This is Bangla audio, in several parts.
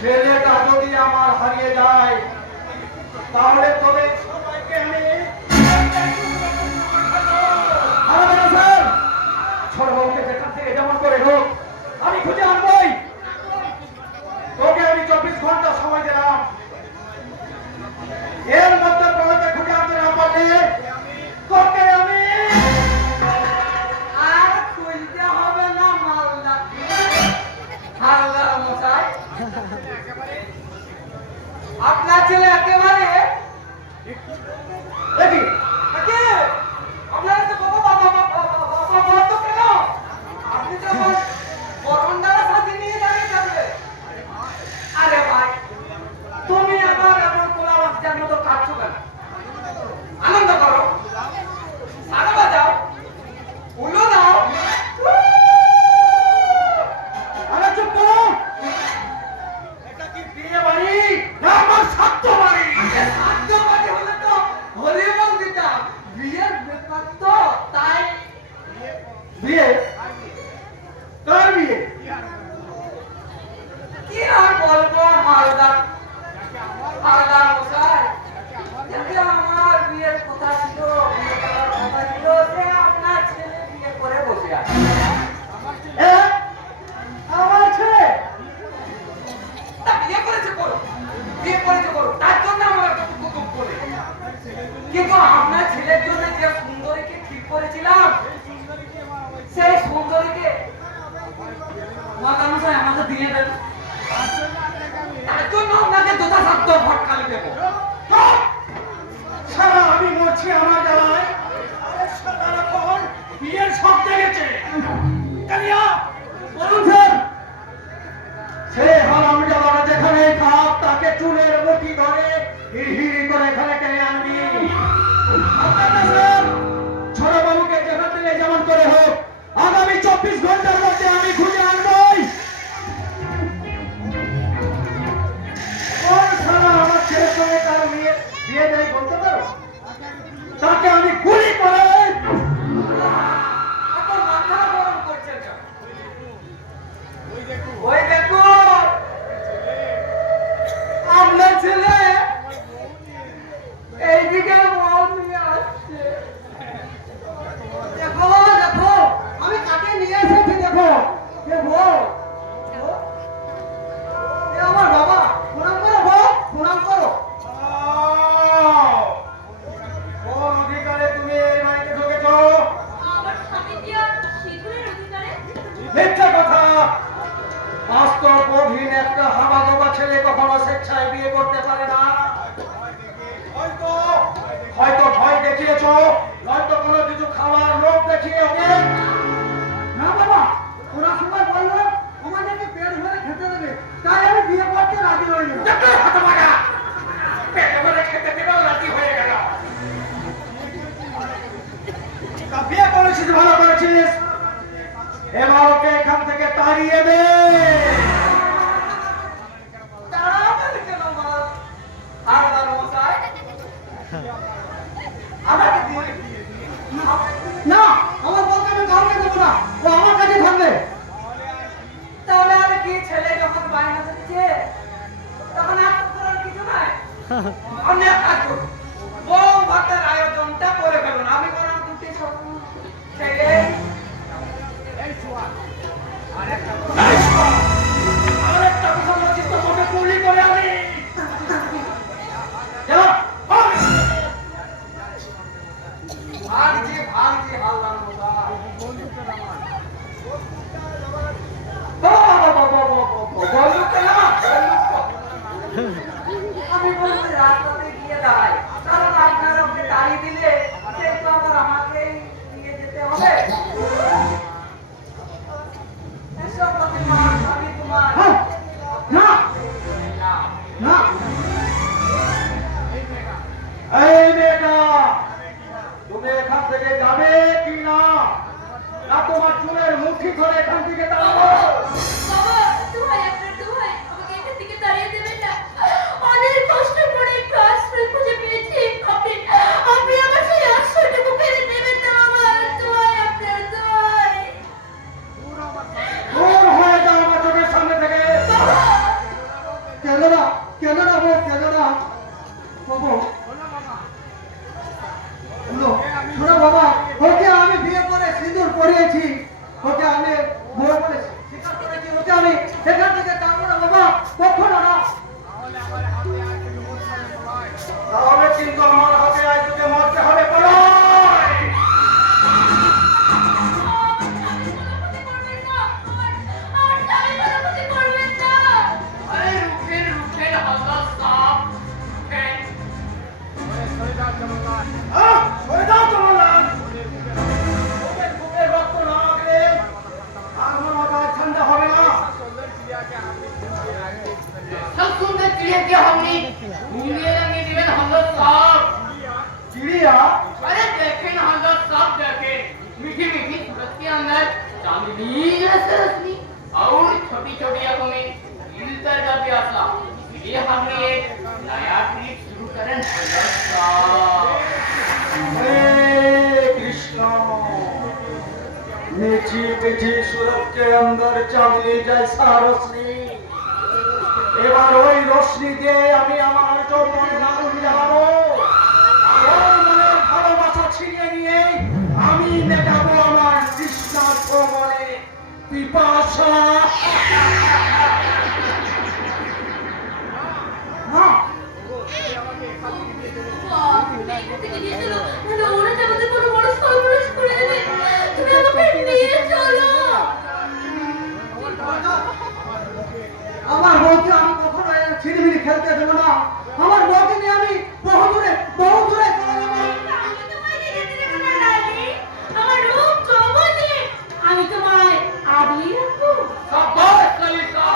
ছেলেটা যদি আমার হারিয়ে যায় তাহলে তবে সবাইকে আমি ছোটবাবুকে যেখান থেকে যেমন করে হোক আমি খুঁজে আনবই। তোকে আমি 24 ঘন্টা সময় দিলাম, এর মধ্যে তোকে খুঁজে আনতে না পারলে তোকে আমি আর খুঁজতে হবে না মালদা হালদার মশাই। আপনার ছেলে একেবারে দেখি আপনার তো বাবা তো কেন আপনি তো বরণডালা সাজিয়ে নিয়ে দাঁড়িয়ে থাকবে। আরে ভাই তুমি আবার এমন কোলা বাচ্চার মতো কাটছো কেন? আনন্দ করো, সারা বাজাও, উলো দাও। আরে চুপ করো, এটা কি বিয়ে বাড়ি না আমার ছাত্র বাড়ি? সাধ্য বাড়ি হলে তো হরিবল দিতাম, বিয়ের ব্যাপার তো তাই। বিয়ে? কার বিয়ে? কি আর বলবো মালদার হালদার মশাই, যাকে আমার বিয়ের কথা ছিল, বিয়ে করার কথা ছিল, সে আপনার ছেলে বিয়ে করে বসে আছে। আমার ছেলে তা বিয়ে করেছে করো, বিয়ে করেছে করো, তার জন্য আমার একটা দুঃখ করে। কিন্তু আপনার ছেলের জন্য যে সুন্দরীকে ঠিক করেছিলাম, সেই সুন্দরীকে মাতা মশাই আমাকে দিয়ে দেন। তার জন্য আপনাকে যথাসাধ্য ভটকালি দেবো। সারা আমি মরছি আমার জ্বালায়। আরে সারা কখন বিয়ের সব দেখেছে কালিয়া বলুন স্যার, সে হারাম জ্বালাটা যেখানে খাপ তাকে চুলের মুঠি ধরে হিড় করে এখানে টেনে আনবি। আপনারা স্যার ছোটবাবুকে যেখান থেকে যেমন করে হোক আগামী 24 ঘন্টার মধ্যে আমি খুঁজে আনবই। কোন সারা আমার ছেলের সঙ্গে তার মেয়ে বিয়ে দেয় বলতে পারো? তাকে আমি গুলি করে এত মাথা গরম করছেন কেন? ওই দেখো আপনার ছেলে এইদিকে মন নিয়ে আসছে। দেখো দেখো আমি কাকে নিয়ে এসেছি দেখো। দেখো আমার বাবা প্রণাম করো বউ, প্রণাম করো। কোন অধিকারে তুমি এই বাড়িতে ঢুকেছো? আমার স্বামী কি আর সিঁদুরের অধিকারে? মিথ্যা কথা। বাস্তবহীন একটা হাবাগোবা ছেলে কখনো স্বেচ্ছায় বিয়ে করতে পারে না। হয়তো হয়তো ভয় দেখিয়েছো, নয়তো কোনো কিছু খাওয়ার লোভ দেখিয়ে ওকে। না বাবা, ওরা সময় বললো আমাদেরকে পেট ভরে খেতে দেবে, তাই আমি বিয়ে করতে রাজি হইনি। পেট ভরে খেতে দেবেও রাজি হয়ে গেল। তা বিয়ে করেছিস, ভালো করেছিস। এবার ওকে এখান থেকে তাড়িয়ে দে। তাড়াবেন কেন মাল হালদার মশাই? আমাকে দিয়ে না, আমার বউকে আমি কাউকে দেবো না, ও আমার কাছে থাকবে। তাহলে আর কি, ছেলে যখন বায়না দিচ্ছে তখন আর তো করার কিছু নাই। আপনি এক কাজ করুন, বউ ভাতের আয়োজনটা করে ফেলুন, আমি বরং দুটি ছেলে আরেকটা কথা বলছিস তো তোকে গুলি করে আমি। যা, ভাগছি হালদার মশাই। বলুক কেন? আমি বলছি রাস্তাতে গিয়ে করে এখান থেকে দাঁড়াবো। বাবা দোহাই আপনার দোহাই আমাকে এখান থেকে তাড়িয়ে দেবেন না অনেক কষ্ট করে একটু আশ্রয় খুঁজে পেয়েছি আপনি আপনি আমার সেই আশ্রয়টুকু ফেলে দেবেন না বাবা দোহাই আপনার দোহাই দূর হয়ে যাও আমার চোখের সামনে থেকে। বাবা কেন না কেন না বউ, কেন না বাবু? শোনো বাবা, ওকে আমি বিয়ে করে সিঁদুর পরিয়েছি, ওকে আমি বউ বলে স্বীকার করেছি, ওকে আমি এখান থেকে টানবো না বাবা, কখনো না। তাহলে কিন্তু আমার হাতে আজ তোকে মরতে হবে। বলো আরে রুখেন রুখেন হযরত সাহেব রুখেন। সরে যাও তোমার লাল। ওদের বুকের রক্ত না লাগলে আমার মাথা ঠান্ডা হবে না। सब सुंदर चिड़िया के हमने घूमिए रंगे दिवन हजरत साहब। चिड़िया अरे देखें ना हजरत साहब देखें मीठी मीठी सूरत के अंदर चांदनी जैसे रश्मि और छोटी छोटी आंखों में इल्तर का प्यासा। इसलिए हमने एक नया ट्रिक शुरू करें हजरत साहब। हरे कृष्ण। मीठी मीठी सूरत के अंदर चांदनी जैसा रोशनी, এবার ওই রশ্মি দিয়ে আমি আমার যৌবনে আগুন জ্বালাবো। আর ওই মনের ভালোবাসা ছিনিয়ে নিয়ে আমি মেটাবো আমার তৃষ্ণার মনে পিপাসা। হ্যাঁ, এখান থেকে নিয়ে চলো নাহলে ওরা যে আমাদের কোনো বড় সর্বনাশ করে দেবে তুমি আমাকে নিয়ে চলো আমার বউকে আমি কখনো ছিনিমিনি খেলতে দেবো না। আমার বউকে নিয়ে আমি বহু দূরে চলে যাবো। আমি তোমায় যেতে দেব না রানী আমার রূপ যৌবনে আমি তোমায় আগলে রাখবো शाबाश खलीफा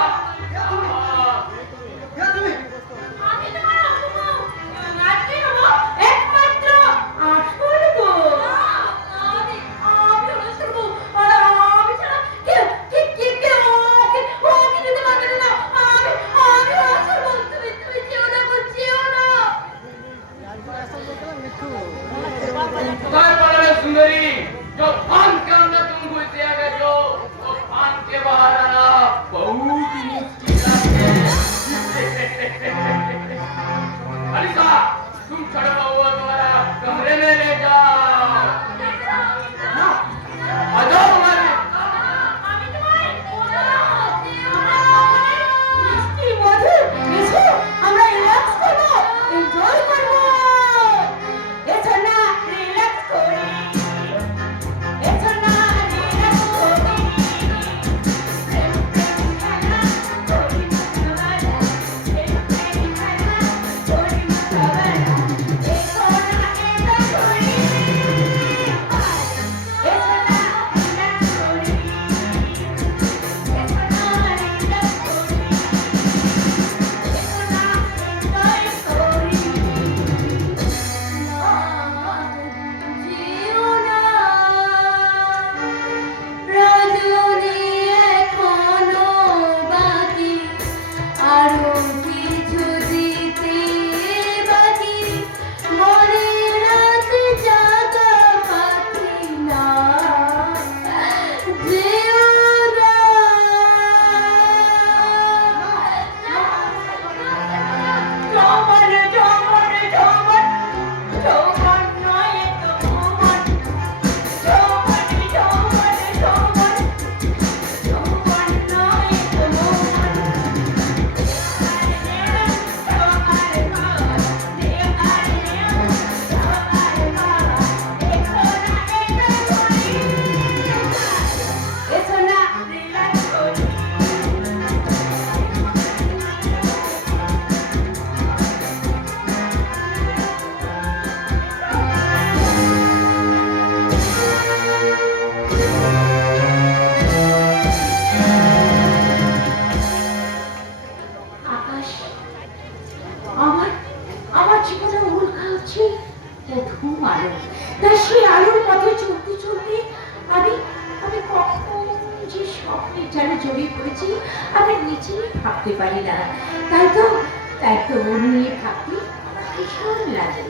জড়িয়ে পড়েছি আমি নিজেই ভাবতে পারি না। তাই তো ওর নিয়ে ভাবতে আমার ভীষণ লাগে।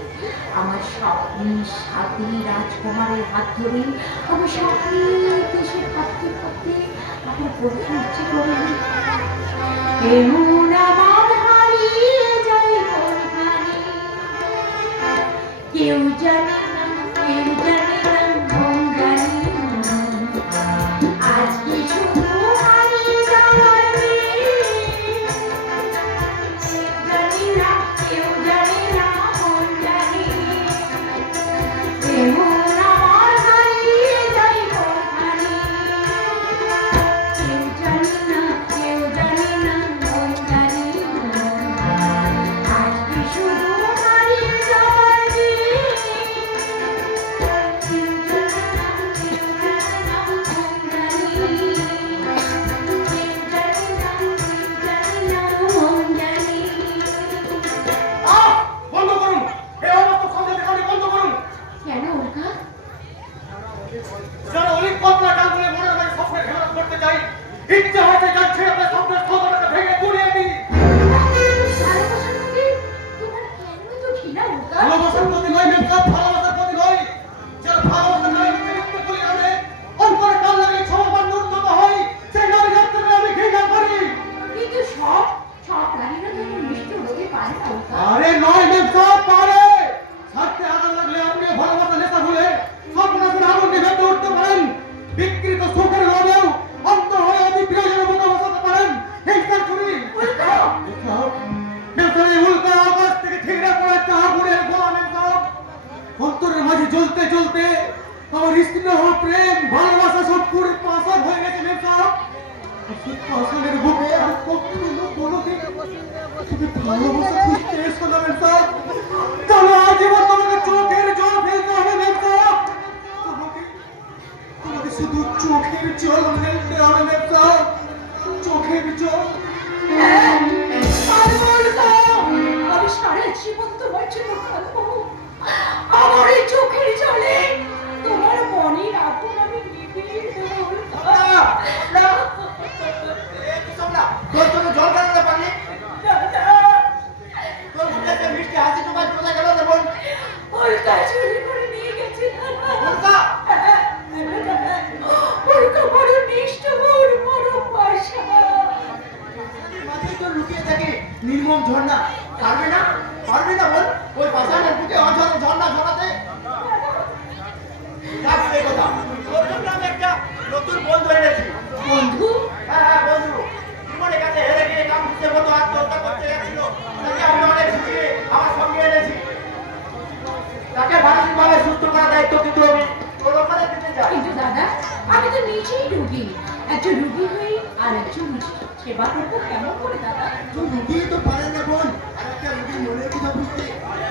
আমার স্বপ্নের সাথী রাজকুমারের হাত ধরে আমি স্বপ্নের দেশে ভাবতে ভাবতে আমার বলতে ইচ্ছে করে এমন আমার হারিয়ে যায় কোনখানে, কেউ জানে না, কেউ জানে না, মন জানে না। আজকে শুধু হারিয়ে যাওয়ার জানি না, কেউ জানে না, মন জানে। এমন আমার হারিয়ে যায় কোনখানে, কেউ জানে না, কেউ জানে না, মন জানে না। আজকে শুধু হারিয়ে যাওয়ার আহ, বন্ধ করুন এই অবস্থা সন্দেহ দেখানো বন্ধ করুন। কেন ওটা? যারা অনেক কল্পনা কালগুলো মনে মনে স্বপ্নে খেলা করতে চাই, ইচ্ছে হয়েছে যার ছেড়ে আপনার স্বপ্নের স্থলটাকে ভেঙে গুড়িয়ে দিই। ভালোবাসার প্রতি তোমার কেন এত ঘৃণা ওটা? ভালোবাসার প্রতি নয় মেমসাব, ভালোবাসার প্রতি নয়। যারা ভালোবাসার নামে বিরুদ্ধে গুলি করে অন্তরে কাল লাগে সবার ন্যূনতম হয়, সেই নারী জাতকে আমি ঘৃণা করি। কিন্তু সব প্রাণীরা তো এমন নিষ্ঠুর হতে পারে না ওটা। আরে নয় মেমসাব, পারে। ছাড়তে আঘাত লাগলে আপনি ভালোবাসা নেশা হলে স্বপ্নের আগুন নিভে উঠতে পারেন। বিকৃত সুখের হলেও অন্তর হয়ে অতি প্রিয়জনের মতো বসাতে পারেন। হিংসা ছুরি উল্কা আকাশ থেকে ঠিকরা পড়ে একটা আগুনের গোলা মেমসাব। অন্তরের মাঝে জ্বলতে জ্বলতে আমার স্নেহ প্রেম ভালোবাসা সব পুরো পাশার হয়ে গেছে মেমসাব। পাশানের বুকে আর কখনো কোনোদিন তুমি ভালোবাসা খুঁজতে এসো না মেমসাব। তাহলে আজীবন তোমাকে চোখের জল ফেলতে হবে মেমসাব। তোমাকে শুধু চোখের জল ফেলতে হবে মেমসাব, চোখের জল। আমি সারা জীবন তোমার জন্য কাঁদবো। আমার এই চোখের জলে তোমার মনের আগুন আমি নিভিয়ে দেবো। তোর জন্য জল কাটাতে পারি তোর মুখে একটা মিষ্টি হাসি তোমার চলে গেল দেখুন। উল্কা চুরি করে নিয়ে গেছে। উল্কা? উল্কা বড় নিষ্ঠুর, বড় পয়সা। মাঝেই তো লুকিয়ে থাকে নির্মম ঝর্ণা। পারবে না বল ওই পাশানের বুকে অঝরে ঝর্ণা ঝরাতে? যাক সেই কথা, তোর জন্য আমি একটা নতুন বন্ধু এনেছি। বন্ধু? হ্যাঁ বন্ধু, জীবনের কাছে হেরে গিয়ে কামড়ুতে মতো আত্মহত্যা করতে যাচ্ছিল, তাকে আমি অনেক বুঝিয়ে আমার সঙ্গে এনেছি। তাকে মানসিকভাবে সুস্থ করার দায়িত্ব কিন্তু আমি তোর ওখানে দিতে চাই। কিন্তু দাদা, আমি তো নিজেই রোগী। একজন রোগী হয়ে আর একজন সেবা করবো কেমন করে দাদা? তুই রুগী তো পারে না বোন, আর একটা রুগীর মনের কথা বুঝতে।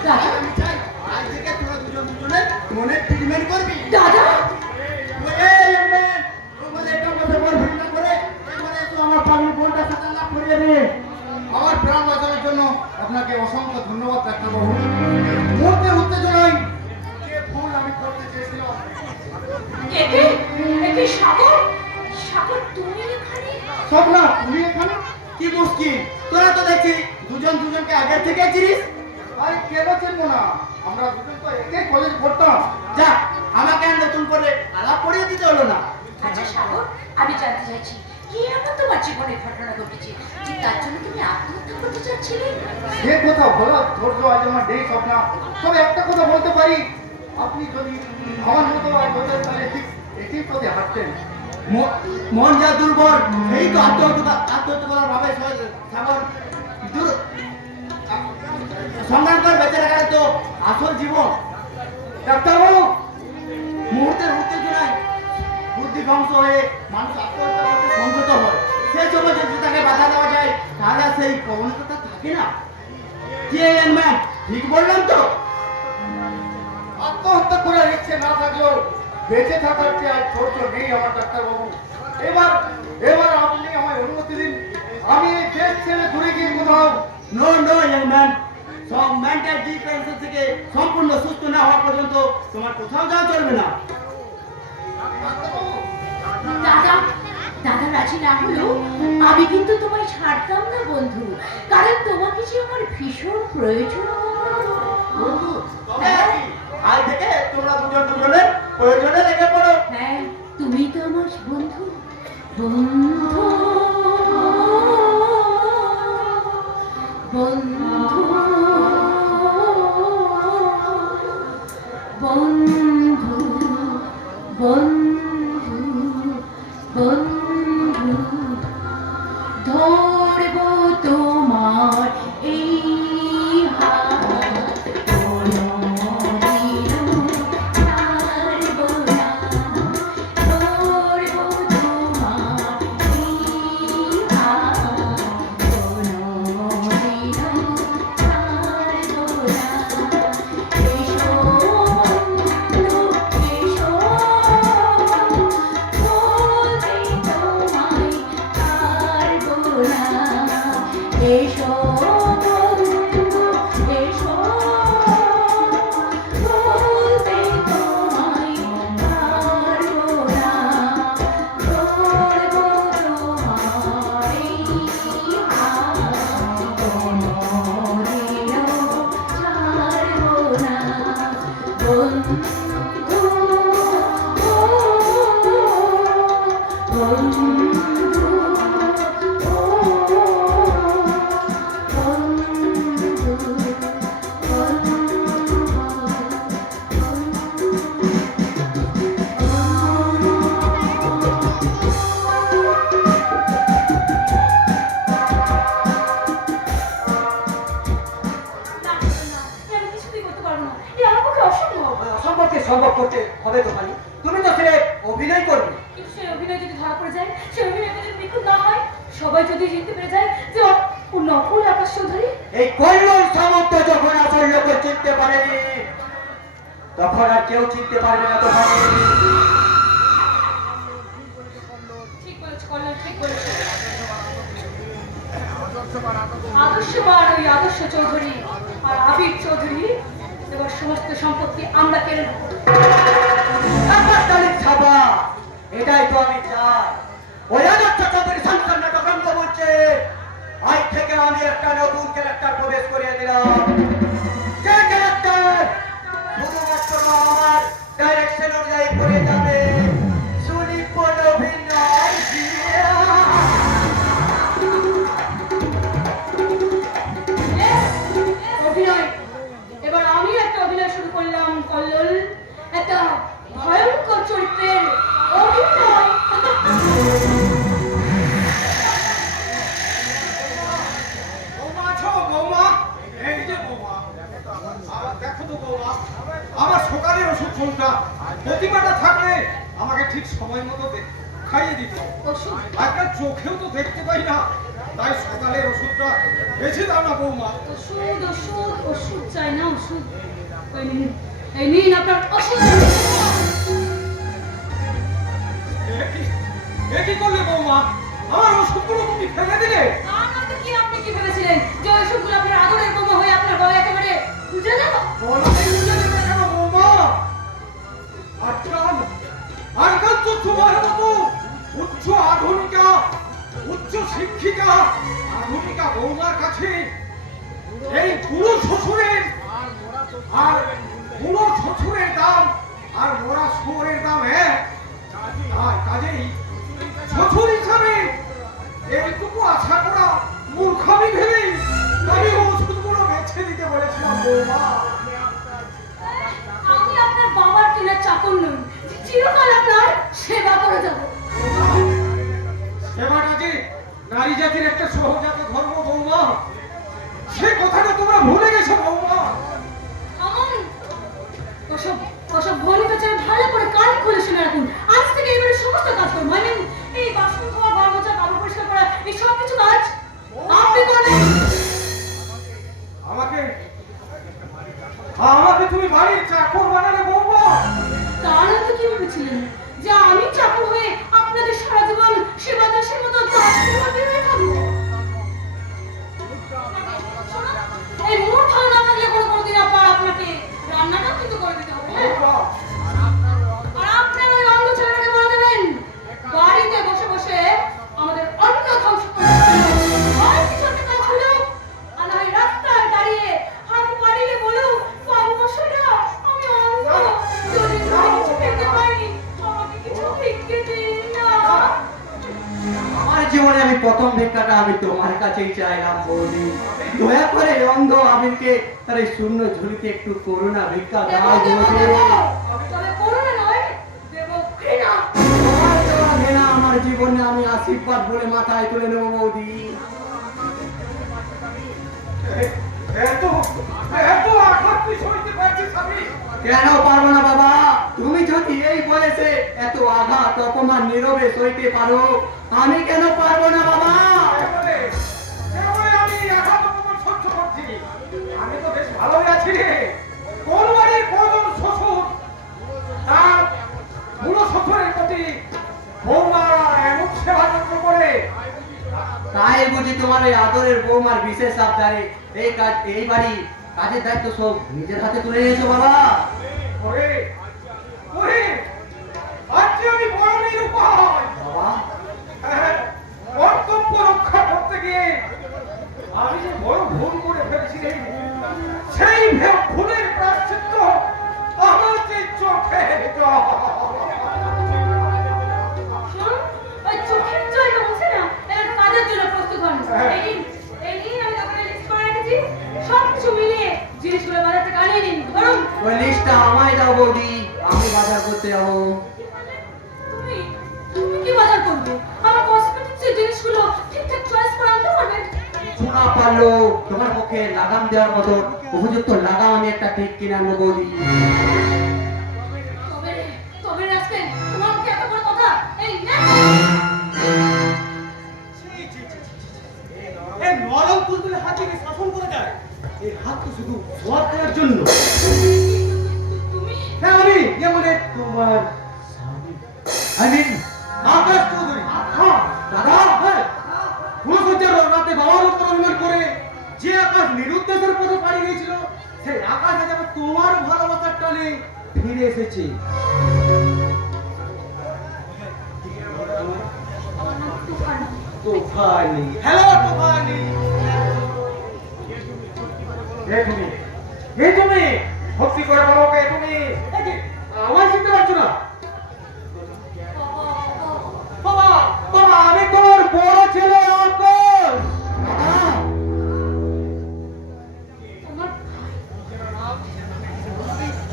দাদা? আমি চাই আজ থেকে তোরা দুজনের মনের ট্রিটমেন্ট করবি। দাদা? আমার প্রাণ বাঁচানোর জন্য আপনাকে অসংখ্য ধন্যবাদ ডাক্তারবাবু। মুহূর্তের উত্তেজনায় যে ভুল আমি করতে চেয়েছিলাম। একে সাগর? সাগর তুমি এখানে? স্বপ্না, তুমি এখানে? কি মুশকিল, তোরা তো দেখছি দুজন দুজনকে আগের থেকে চিনিস। আরে কেন চিনবো না, আমরা দুজন তো একই কলেজ পড়তাম। যা, আমাকে আর নতুন করে আলাপ করিয়ে দিতে হলো না। আচ্ছা সাগর, আমি জানতে চাইছি কি এমন তোমার জীবনে ঘটনা ঘটেছে যে তার জন্য তুমি আত্মহত্যা করতে চাচ্ছিলে? সে কথা বলা ধৈর্য আজ আমার নেই স্বপ্না। তবে একটা কথা বলতে পারি, আপনি যদি আমার মতো আর বোঝেন তাহলে ঠিক একই পথে হাঁটতেন। মন যা দুর্বল সেই তো আত্মহত্যা করার ভাবে সংগ্রাম করে বেঁচে রাখার তো আসল জীবন। ডাক্তারবাবু, মুহূর্তের উত্তেজনায় বুদ্ধি ধ্বংস হয়ে মানুষ আত্মহত্যা করতে সংযত হয়। সেই সময় যদি তাকে বাধা দেওয়া যায় তাহলে আর সেই প্রবণতা থাকে না। ম্যান ঠিক বললাম তো? আত্মহত্যা করার ইচ্ছে না থাকলেও বেঁচে থাকার চেয়ে আর ছোট নেই আমার ডাক্তারবাবু। এবার আপনি আমায় অনুমতি দিন, আমি এই দেশ ছেড়ে দূরে গিয়ে কোথাও। নো ইয়াং ম্যান, সব মেন্টাল ডিপ্রেশন থেকে সম্পূর্ণ সুস্থ না হওয়া পর্যন্ত তোমার কোথাও যাওয়া চলবে না। দাদা, দাদার রাজি না হলেও আমি কিন্তু তোমায় ছাড়তাম না বন্ধু, কারণ তোমাকে যে আমার ভীষণ প্রয়োজন। বন্ধু তবে কি? আজ থেকে তোমরা দুজন দুজনের প্রয়োজনে লেগে পড়ো। হ্যাঁ, তুমি তো আমার বন্ধু। বন্ধু বন্ধু বন্ধু বন্ধু বন্ধু ধরব তোমার এই হাত, কোনদিনও ছাড়ব না। ধরব তোমার এই হাত, কোনদিনও ছাড়ব না। এসো বন্ধু, এসো, বলতে তোমায় ছাড়ব না। এসো বন্ধু, এসো, বলতে তোমায় ছাড়ব না। ধরব তোমার এই হাত, কোনদিনও ছাড়ব না। বন্ধু অসম্ভবকে সম্ভব করতে হবে তো খালি। তুমি তো ছেলে অভিনয় করবে। সেই অভিনয় যদি ধরা পড়ে যায়, সেই অভিনয় যদি নিখুঁত না হয়, সবাই যদি জানতে পেরে যায় যে ও নকল আকাশ চৌধুরী, এই কল্লোল সামন্ত যখন আসল লোকে চিনতে পারেনি, তখন আর কেউ চিনতে পারবে না তোমাকে। ঠিক বলেছো কল্যাণ, ঠিক বলেছো। আদর্শবান ওই আদর্শ চৌধুরী আর আবির চৌধুরী এবার সমস্ত সম্পত্তি আমরা কেড়ে নেব। তালিক ছাপা, এটাই তো আমি চাই। ওই আদর্শ চৌধুরী সংসার নাটক আরম্ভ করছে। আজ থেকে আমি একটা নতুন ক্যারেক্টার প্রবেশ করিয়ে দিলাম। যে ক্যারেক্টার শুধুমাত্র আমার ডাইরেকশন অনুযায়ী করে যাবে। সুনিপুণ অভিনয় দিয়ে অভিনয়, এবার আমি একটা অভিনয় শুরু করলাম কল্লোল, একটা ভয়ঙ্কর চরিত্রের অভিনয়। বৌমা আছো বৌমা? এই যে বৌমা, আবার দেখো তো বৌমা, আমার সকালের ওষুধ কোনটা? প্রতিমাটা থাকলে আমাকে ঠিক সময় মতো খাইয়ে দিত। ওষুধ? আজকাল চোখেও তো দেখতে পাই না, তাই সকালের ওষুধটা বেশি দাও না বৌমা। ওষুধ ওষুধ ওষুধ চাই না, ওষুধ এই নিন আপনার ওষুধ। এ কি করলে বৌমা? আমার ওষুধগুলো তুমি ফেলে দিলে? আমাকে কি আপনি কি ভেবেছিলেন যে ওষুধগুলো আপনার আগুনের বোমা হয়ে আপনার গলায় একেবারে বুঝে যাবো? গলায় গুঁজে দেবে কেন বৌমা? আজকাল তো তোমার মতো উচ্চ আধুনিকা, উচ্চ শিক্ষিকা, আধুনিকা বৌমার কাছে এই বুড়ো শ্বশুরের আর বুড়ো শ্বশুরের দাম আর মোরা শুয়োরের দাম এক। আর কাজেই শ্বশুর হিসাবে এইটুকু আশা করা মূর্খামি ভেবেই আমি ওষুধগুলো বেছে দিতে বলেছিলাম বৌমা। আমি আপনার বাবার কেনার চাকর নই যে চিরকাল আপনার সেবা করে যাব। সেবাটা যে নারী জাতির একটা সহজাত ধর্ম বৌমা, সে কথাটা তোমরা ভুলে গেছো বৌমা। আমন ওসব ওসব ভনি পেছনে ভালো করে কান খুলে শুনে রাখুন। আজ থেকে এবারে সমস্ত কাজ করুন, মানে এই বাসন ধোয়া, ঘর মোছা, কাপড় পরিষ্কার করা, এই সব কিছু কাজ আপনি করবেন। আমাকে আমাকে তুমি বাড়ির চাকর বানালে বৌমা? তাহলে তো কি ভেবেছিলেন যে আমি চাকর হয়ে আপনাদের সারা জীবন সেবা দাসের মতো দাসী হয়ে থাকবো? এই মুখ ভালো না থাকলে কোনোদিন আপনাকে রান্নাটা কিন্তু করে দিতে হবে, হ্যাঁ? বৌমা, আর আপনার ওই অন্ধ ছেলেটাকে বলে দেবেন জীবনে আমি প্রথম ভিক্ষাটা আমি তোমার কাছেই চাইলাম বৌদি। দয়া করে এই অন্ধ আবিরকে তার এই শূন্য ঝুলিতে একটু করুণা ভিক্ষা দাও বৌদি। তবে করুণা নয়, দেব ঘৃণা। তোমার দেওয়া ঘৃণা আমার জীবনে আমি আশীর্বাদ বলে মাথায় তুলে নেবো বৌদি। এত এত আঘাত তুই সইতে পারছিস আমি? কেন পারবো না বাবা? তুমি যদি এই বয়সে এত আঘাত অপমান নীরবে সইতে পারো, আমি কেন পারবো না বাবা? এবারে আমি আঘাত অপমান সহ্য করছি। আমি তো বেশ ভালোই আছি রে। কোন বাড়ির কোন শ্বশুর তার বুড়ো শ্বশুরের প্রতি বৌমা এমন সেবা যত্ন করে? তাই বুঝি তোমার এই আদরের বৌমার বিশেষ আবদারে এই কাজ এই বাড়ি কাজের দায়িত্ব সব নিজের হাতে তুলে নিয়েছো বাবা। ওরে ওরে আজ যে আমি বড় নিরুপায়। বাবা কর্তব্য রক্ষা করতে গিয়ে আমি যে বড় ভুল করে ফেলেছি রে। সেই ভুলের প্রায়শ্চিত্ত আমার যে চোখে জল। শোন, ওই চোখের জলটা মুছে না, এবার কাজের জন্য প্রস্তুত হন। এই নিন আমি দোকানে লিস্ট করে রেখেছি। সব কিছু মিলিয়ে জিনিসগুলো বাজার থেকে আনিয়ে নিন। ধরুন। ওই লিস্টটা আমায় দাও বৌদি, আমি বাজার করতে যাবো। তুমি তুমি কি বাজার করবে? আমার কসমেটিক্সের জিনিসগুলো ঠিকঠাক চয়েস করে আনতে পারবে? কিছু না পারলেও তোমার পক্ষে লাগাম দেওয়ার মতো উপযুক্ত লাগাম আমি একটা ঠিক কিনে আনবো বৌদি। তবে তবে আজকে তোমার মুখে এত বড় কথা। এই না, এই নরম তুলতুলে হাতিকে শাসন করে দেয়। এই হাত তো শুধু সোয়াদ করার জন্য। তুমি হ্যাঁ আমি যেমন তোমার স্বামী আকাশ চৌধুরী। হ্যাঁ দাদা, হ্যাঁ ফুলসজ্জার রাতে বাবার উপর অভিমান করে যে আকাশ নিরুদ্দেশের পথে পাড়ি গিয়েছিল, সেই আকাশ আজ আবার তোমার ভালোবাসার টানে ফিরে এসেছে। আমার নাম তুফান। তুফানি, হ্যালো তুফানি। কে তুমি? সত্যি করে বলো কে তুমি? এই যে, আমার চিনতে পারছো না? বাবা, বাবা আমি তোর বড় ছেলে আকাশ। তোমার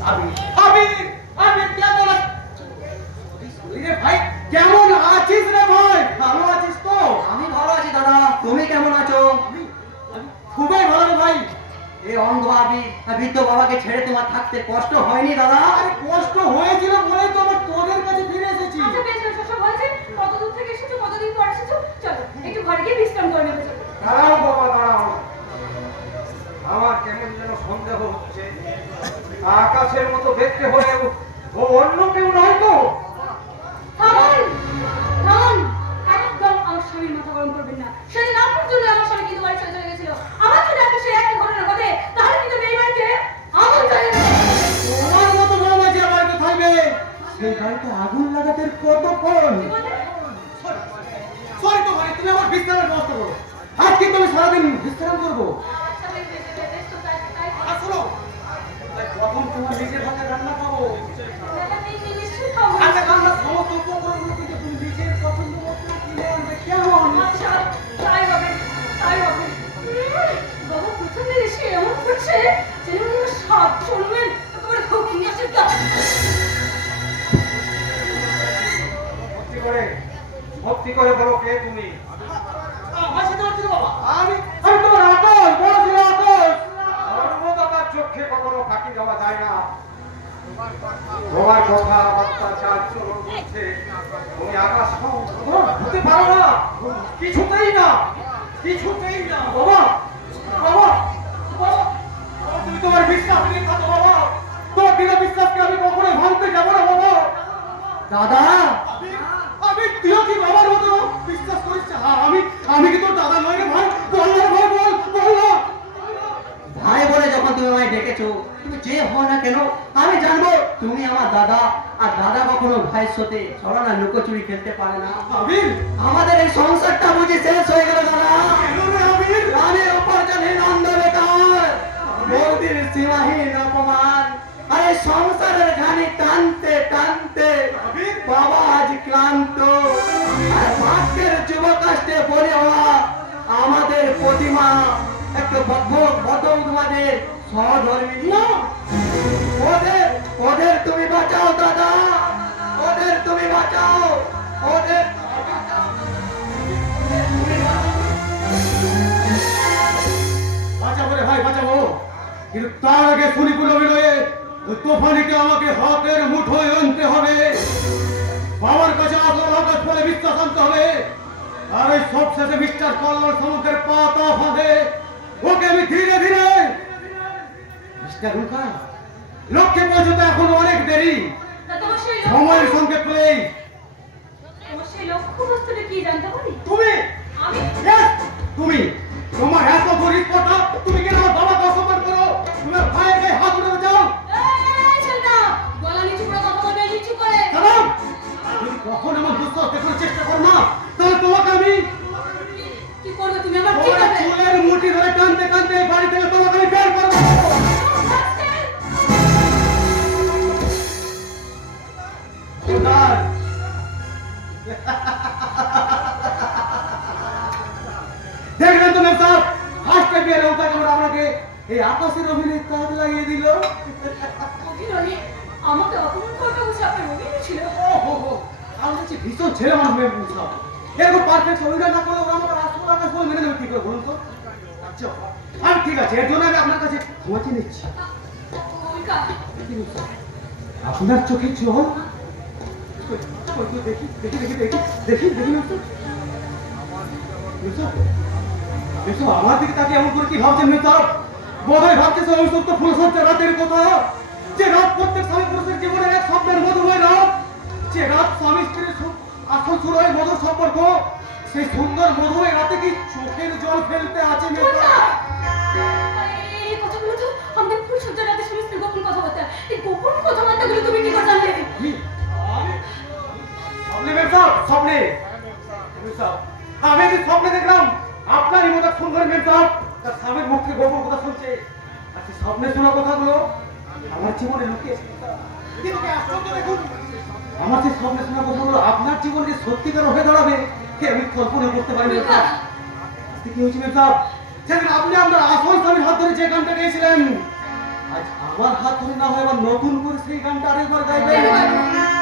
আমি আমি আমি কেমন রে ভাই? কেমন আছিস রে ভাই? ভালো আছিস তো? আমি ভালো আছি দাদা, তুমি কেমন আছো? আমি আমি খুবই ভালো রে ভাই। এই অন্ধ বৃদ্ধ বাবাকে ছেড়ে তোমার থাকতে কষ্ট হয়নি দাদা? আরে কষ্ট হয়েছিল বলেই তো আমার তোদের কাছে ফিরে এসেছি। আচ্ছা বেশ বেশ, সব হয়েছে। কত দূর থেকে এসেছো, কতদিন পর এসেছো? চলো একটু ঘরে গিয়ে বিশ্রাম করে নেবে। চলো। দাঁড়াও বাবা দাঁড়াও। আমার কেমন যেন সন্দেহ হচ্ছে। আকাশের মতো দেখতে হলেও ও অন্য কেউ নয় তো? থামুন থামুন, একদম আমার স্বামীর মাথা গরম করবেন না। সেদিন আপনার জন্য আমার স্বামী কিন্তু বাড়ি ছেড়ে চলে গেছিল। আমার যদি আপনি সেই একই ঘটনা ঘটে, তাহলে কিন্তু এই বাড়িতে আগুন জ্বলে যাবে। তোমার মতো বৌমা যে বাড়িতে থাকবে, সেই বাড়িতে আগুন লাগাতে কতক্ষণ? কি বললে? সরি তো ভাই, তুমি আমার বিশ্রামের ব্যবস্থা করো। আজ কিন্তু আমি সারাদিন বিশ্রাম করবো। আচ্ছা বেশ বেশ বেশ, বেশ তো তাই তাই করো। আর শোনো, প্রথম তোমার নিজের হাতে রান্না খাবো। নিশ্চয়ই খাবো। আচ্ছা রান্নার সমস্ত উপকরণগুলো কিন্তু তুমি নিজের পছন্দ মতো কিনে আনবে, কেমন? আচ্ছা তাই হবে তাই হবে। বাবা প্রথম দিন এসে এমন করছে যেন আমার সাপ চলবেন একেবারে হুকিং আছে। সত্যি করে বলো কে তুমি? আমার সাথে হচ্ছে বাবা, আমি আমি তোমার আকাশ, বড় ছেলে আকাশ। ধর্মদাতার চোখে কখনো ফাঁকি দেওয়া যায় না। তোমার কথা বার্তা চাল চলন বলছে তুমি আকাশ হও। হতে পারো না, কিছুতেই না, কিছুতেই না। বাবা, বাবা, বাবা, তুমি তোমার বিশ্বাস নিয়ে থাকো বাবা। তোমার বিনা বিশ্বাসকে আমি কখনোই ভাঙতে যাবো না বাবা। দাদা আমি তুইও কি বাবার মতো বিশ্বাস করিস? আমি কি তোর দাদা নয় রে ভাই? বল না ভাই, বল বল না। ভাই বলে যখন তুমি আমায় ডেকেছো, তুমি যে হও না কেন আমি জানবো তুমি আমার দাদা। আর দাদা কখনো ভাইয়ের সাথে চলো না লুকোচুরি খেলতে পারে না। আবির, আমাদের এই সংসারটা বুঝি শেষ হয়ে গেল দাদা। কেন রে আবির? আমি উপার্জনহীন অন্ধ বেকার, বৌদির সীমাহীন অপমান, আর এই সংসারের ঘানি টানতে টানতে আবির, বাবা আজ ক্লান্ত। আর ভাগ্যের যুবকাষ্টে মা একটু বদল তোমাদের সহধর্মী না ওদের ওদের তুমি বাঁচাও দাদা ওদের তুমি বাঁচাও ওদের বাঁচাবো রে ভাই বাঁচাবো, কিন্তু তার আগে শুনি পুরো ওই তোফানিকে আমাকে হাতের মুঠোয় আনতে হবে, বাবার কাছে আসল হঠাৎ ফলে বিশ্বাস আনতে হবে, আর ওই সব শেষে মিস্টার কল্লোর সমুদ্রের পাতা ফাঁদে ওকে আমি ধীরে ধীরে মিস্টার রুকা লক্ষ্যে পৌঁছতে এখন অনেক দেরি, তা তোমার সেই সময়ের সঙ্গে প্লেই তোমার সেই লক্ষ্য বস্তুটা কি জানতে পারি? তুমি আমি Yes! তুমি তোমার এত গরিব কথা তুমি কেন আমার বাবাকে অসম্মান করো, তোমার ভাইয়ের গায়ে হাত উঠাতে চাও, এই ছেলেটা গলা নিচু করে কথা বলবে নিচু করে। কারণ তুমি কখন আমার দুঃসাহস দেখানোর চেষ্টা করো না, তাহলে তোমাকে আমি কি করবে তুমি আমার কি তোমার করবে? চুলের মুঠি ধরে টানতে টানতে বাড়ি থেকে তোমাকে আমি বের করবো। খোদার। দেখলেন তো মেম সাহেব, ফার্স্ট বিয়ের ওটা কেমন আপনাকে এই আকাশের অভিনয় কাজ লাগিয়ে দিল। অভিনয় আমাকে অপমান করতে বসে আপনার অভিনয় ছিল। ওহো, আমি হচ্ছে ভীষণ ছেলে মানুষ মেম সাহেব, এরকম পারফেক্ট অভিনয় না করলে ওরা আমার আসল আকাশ বলে মেনে নেবে কি করে বলুন তো? আচ্ছা আমি ঠিক আছে, এর জন্য আমি আপনার কাছে ক্ষমা চেয়ে নিচ্ছি। ওই কাজ আপনার চোখে চোখ দেখি দেখি দেখি দেখি দেখি দেখি মেসো আমার দিকে তাকে এমন করে কি ভাবছেন মেসো? বোধহয় ভাবতেছে ওই সত্য ফুল সজ্জা রাতের কথা, যে রাত প্রত্যেক স্বামী পুরুষের জীবনের এক স্বপ্নের মধুময় রাত, যে রাত স্বামী স্ত্রীর আসল শুরু হয় মধুর সম্পর্ক, সেই সুন্দর মধুময় রাতে কি চোখের জল ফেলতে আছে মেসো? এই কথাগুলো তো আমাদের ফুল সজ্জা রাতে সমস্ত গোপন কথাবার্তা। এই গোপন কথাবার্তাগুলো তুমি কি করে জানলে? স্বপ্নে মেসো, স্বপ্নে মেসো, আমি যে স্বপ্নে দেখলাম আপনারই মতো সুন্দর মেসো তার স্বামীর মুখ থেকে গোপন কথা শুনছে, আর সেই স্বপ্নে শোনা কথাগুলো আমার জীবনে লুকিয়েছে। কিন্তু কি আশ্চর্য দেখুন, আমার যে স্বপ্নে শোনা কথাগুলো আপনার জীবনে যে সত্যিকার হয়ে দাঁড়াবে কে আমি কল্পনা করতে পারি না। আজকে কি হয়েছে মেসো? সেদিন আপনি আপনার আসল স্বামীর হাত ধরে যে গানটা গেয়েছিলেন, আজ আমার হাত ধরে না হয় আবার নতুন করে সেই গানটা আরেকবার গাইবেন।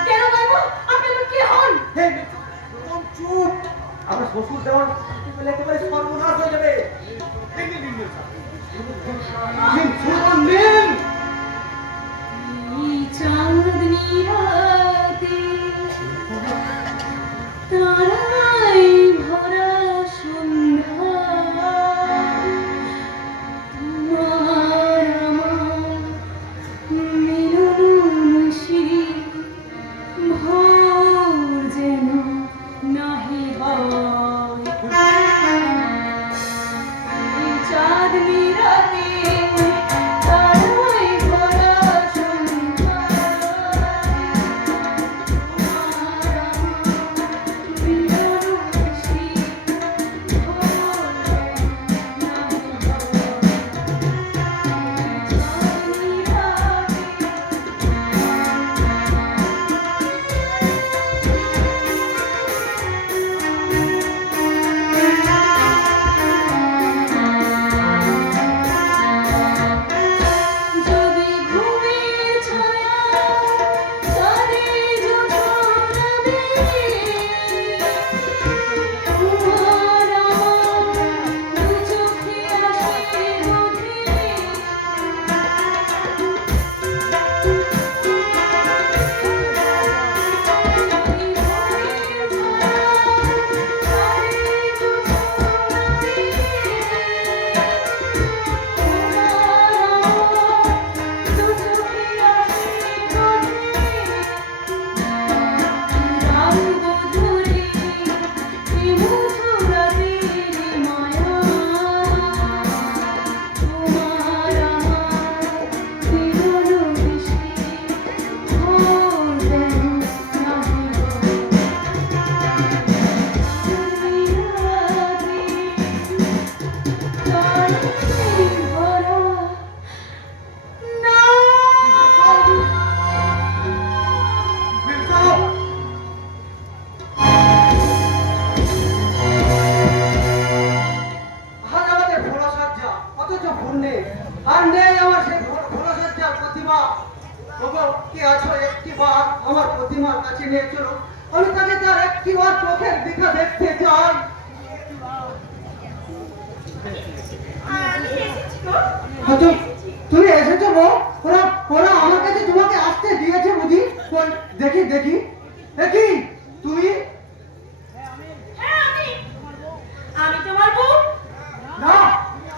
কেন গাইবো? আপনি আমার কে হন? হেই, একদম চুপ। আমার শ্বশুর দেওয়ার একেবারে সর্বনাশ হয়ে যাবে। নিন, নিন, নিন, নিন, শুনুন, নিন। এই চাঁদনি রাতে তারায় ভরা সন্ধ্যা, তোমার আমার মিলন শিরি ভোর যেন নাহি হয়। এই চাঁদনি রাতে তারায় ভরা সন্ধ্যা, চোখের দিকে দেখতে চাই। আমি এসেছি গো। হয়তো তুমি এসেছো বউ? ওরা ওরা আমার কাছে তোমাকে আসতে দিয়েছে বুঝি? কই, দেখি দেখি দেখি তুমি হ্যাঁ আমি তোমার বউ। না,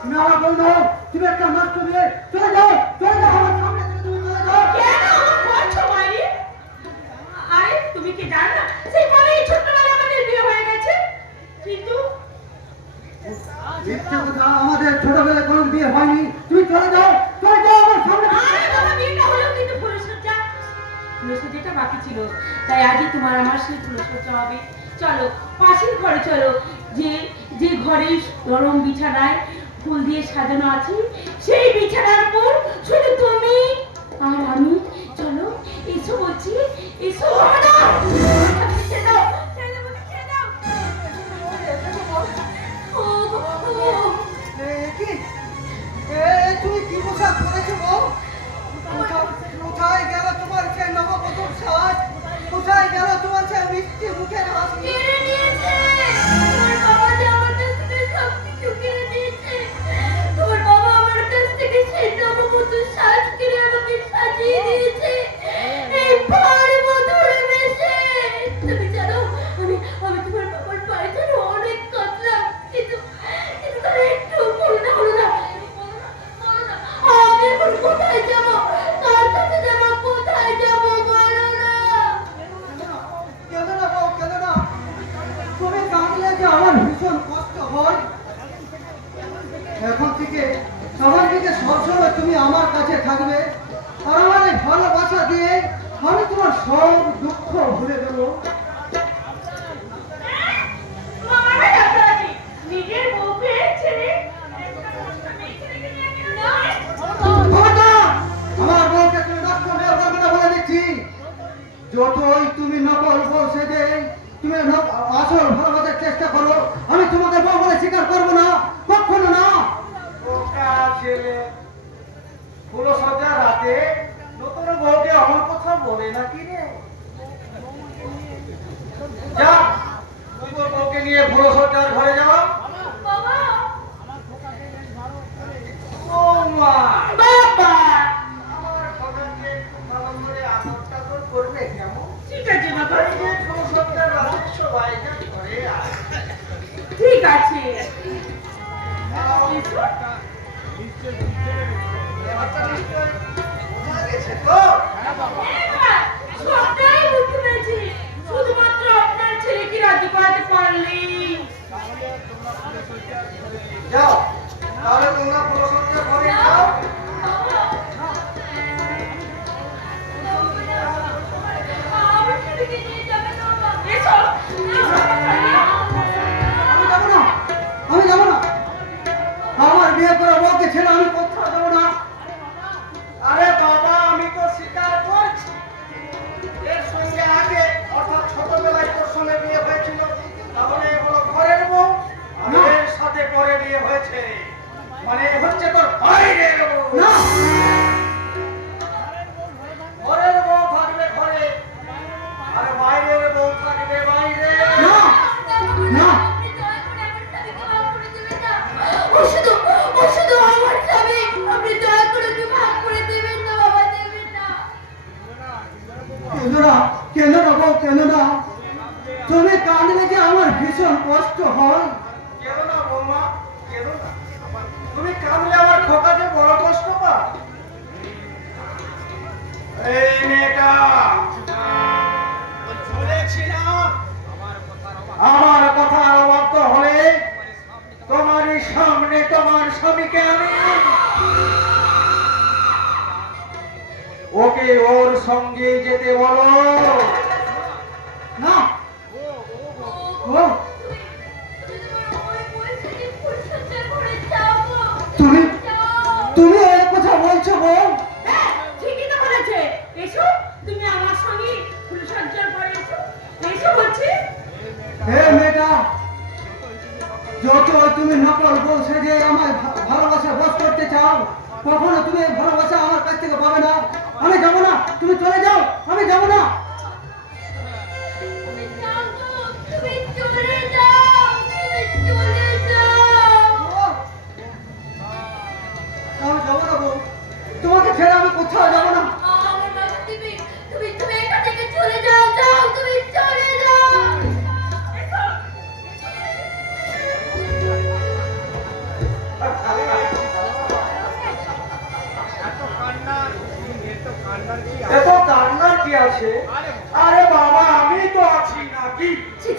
তুমি আমার বউ নও, তুমি একটা নষ্ট দিয়ে চলে যাও আমার সামনে থেকে তুমি চলে যাও। কেন আমার করছো মাইরি? আরে তুমি কি জানো না সেই বলেই ছোটবেলায় আমাদের বিয়ে হয়ে গেছে, কিন্তু মিথ্যে কথা, আমাদের ছোটবেলায় কোনো বিয়ে হয়নি, তুমি চলে যাও আমার সামনে থেকে। আরে বাবা বিয়েটা হলো কিন্তু ফুলসজ্জাটা বাকি ছিল, তাই আজই তোমার আমার সেই ফুলসজ্জা হবে। চলো পাশের ঘরে চলো, যে যে ঘরে নরম বিছানায় ফুল দিয়ে সাজানো আছে সেই বিছানার উপর শুধু তুমি আর আমি। চলো এসো বলছি, এসো। ছেড়ে দাও, ছেড়ে দাও, ছেড়ে দাও। ও কি তুমি কি পোশাক পরেছো বউ? কোথায় গেল তোমার সেই নববধূর সাজ? কোথায় গেল তোমার সেই মিষ্টি মুখের হাসি? কেড়ে নিয়েছে তোমার বাবা, যে আমার কাছ থেকে সব কিছু কেড়ে নিয়েছে। তোমার বাবা আমার কাছ থেকে সেই নববধূর সাজ কিনে আমাকে সাজিয়ে দিয়েছে এই ভাঁড় মধুর বেশে। তুমি জানো আমি তোমার বাবার পায়ে ধরে অনেক কাঁদলাম, কিন্তু তারা একটু বলো না বলো না বলো না। আমি এখন কোথায় যাবো, কার কাছে যাবো, কোথায় যাবো বলো না। কেন না বউ, কেন না? তুমি কাঁদলে যে আমার ভীষণ কষ্ট হয়। এখন থেকে সবসময় তুমি আমার কাছে থাকবে, আর আমার এই ভালোবাসা দিয়ে আমি তোমার সব দুঃখ ভুলে দেবো। মামারা যাত্রাটি নিজের বউকে ছেড়ে না। খবরদার! আমার বউকে তুমি নষ্ট মেয়ে করবে না বলে দিচ্ছি। যতই তুমি নকল বউ সেজে তুমি আসল ভালোবাসার চেষ্টা করো, আমি তোমাকে বউ বলে স্বীকার করবো না, কখনো না। ওকা ছেলে ফুলসজ্জার রাতে নতুন বউকে আমার কথা বলে নাকি রে? যা, তুই তোর বউকে নিয়ে ফুলসজ্জার ঘরে যাও। বাবা ও মা, বাবা আমার খবরকে একটু ভালো করে আদর টাদর করবে কেমন? ঠিক আছে বাবা, এই যে ফুলসজ্জার রাতে সবাই যা ঘরে আসে। ঠিক আছে। ব্যাপারটা নিশ্চয়ই বোঝা গেছে তো? হ্যাঁ বাবা, সবটাই বুঝতে পেরেছি, শুধুমাত্র আপনার ছেলেকে রাজি করাতে পারলেই। যাও, তাহলে তোমরা ফুলসজ্জার ঘরে যাও। আমার ছেলেকে নিয়ে যাবেন না বাবা। এসো, এসো। আমি যাবো না। আমার বিয়ে করা বউকে ছেড়ে আমি কোথাও যাবো না। আরে বাবা, আমি তো স্বীকার করছি এর সঙ্গে আগে অর্থাৎ ছোটবেলায় তোর সঙ্গে বিয়ে হয়েছিল, তাহলে এগুলো ঘরের বউ, আর এর সাথে পরে বিয়ে হয়েছে, মানে হচ্ছে তোর বাইরের বউ। ঘরের বউ থাকবে ঘরে, আর বাইরের বউ থাকবে বাইরে। না, আপনি দয়া করে আমার স্বামীকে ভাগ করে দেবেন না। ও শুধু আমার স্বামী, আপনি দয়া করে ওকে ভাগ করে দেবেন না বাবা, দেবেন না। কেন না বউ, কেন না? তুমি কাঁদলে যে আমার ভীষণ কষ্ট হয়। কেন না বৌমা, কেন না? তুমি কাঁদলে আমার খোকা যে বড় কষ্ট পায়। এই মেয়েটা বলেছিলাম আমার কথা অবাধ্য হলে তোমারই সামনে তোমার স্বামীকে আমি ওকে ওর সঙ্গে যেতে বলো না। ও তুমি তুমি এই কথা বলছো বউ? ঠিকই তো বলেছে। এসো, তুমি আমার সঙ্গে ফুলসজ্জার পরে এসো, এসো বলছি। হে মেয়েটা, যত তুমি নকল বউ সেজে আমার ভালোবাসা বস করতে চাও, কখনো তুমি এই ভালোবাসা আমার কাছ থেকে পাবে না। আমি যাবো না, তুমি চলে যাও, আমি যাবো না। তুমি যাও গো, তুমি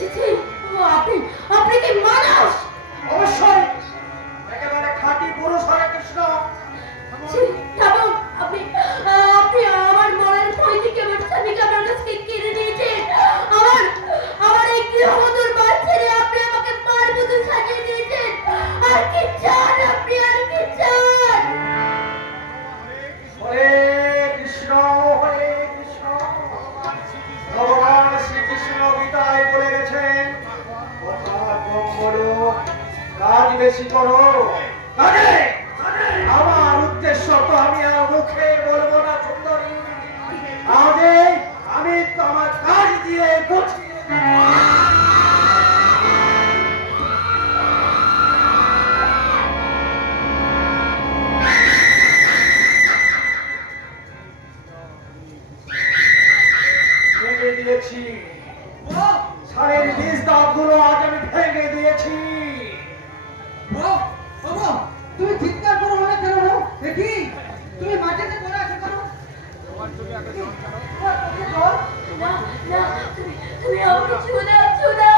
ছি, ছি, আপনি আপনি কি মানুষ? অবশ্যই একেবারে খাঁটি পুরুষ হরে কৃষ্ণ। ছি, ঠাকুর, আপনি আপনি আমার মনের ভয় থেকে আমার স্বামীকে আমার কাছ থেকে কেড়ে নিয়েছেন। আমার এই গৃহবধূর বাদ ছেড়ে আপনি আমাকে মার মতো সাজিয়ে দিয়েছেন। আর কি চান আপনি, আর কি চান? হরে কৃষ্ণ হরে কৃষ্ণ। ভগবান শ্রীকৃষ্ণ গীতায় বলে গেছেন, কথা কম বলো, কাজ বেশি করো। কাজে আমার উদ্দেশ্য তো আমি আর মুখে বলবো না সুন্দরী, আগে আমি তো আমার কাজ দিয়ে বুঝিয়ে দেব। ভেঙে দিয়েছি ষাঁড়ের বীজ দাঁতগুলো আজ আমি ভেঙে দিয়েছি। বাবা তুমি চিৎকার করো না কেন? দেখি তুমি মাটিতে পড়ে আছো কেন? না, না, তুমি আমাকে ছুঁয়ে দাও, ছুঁয়ে দাও।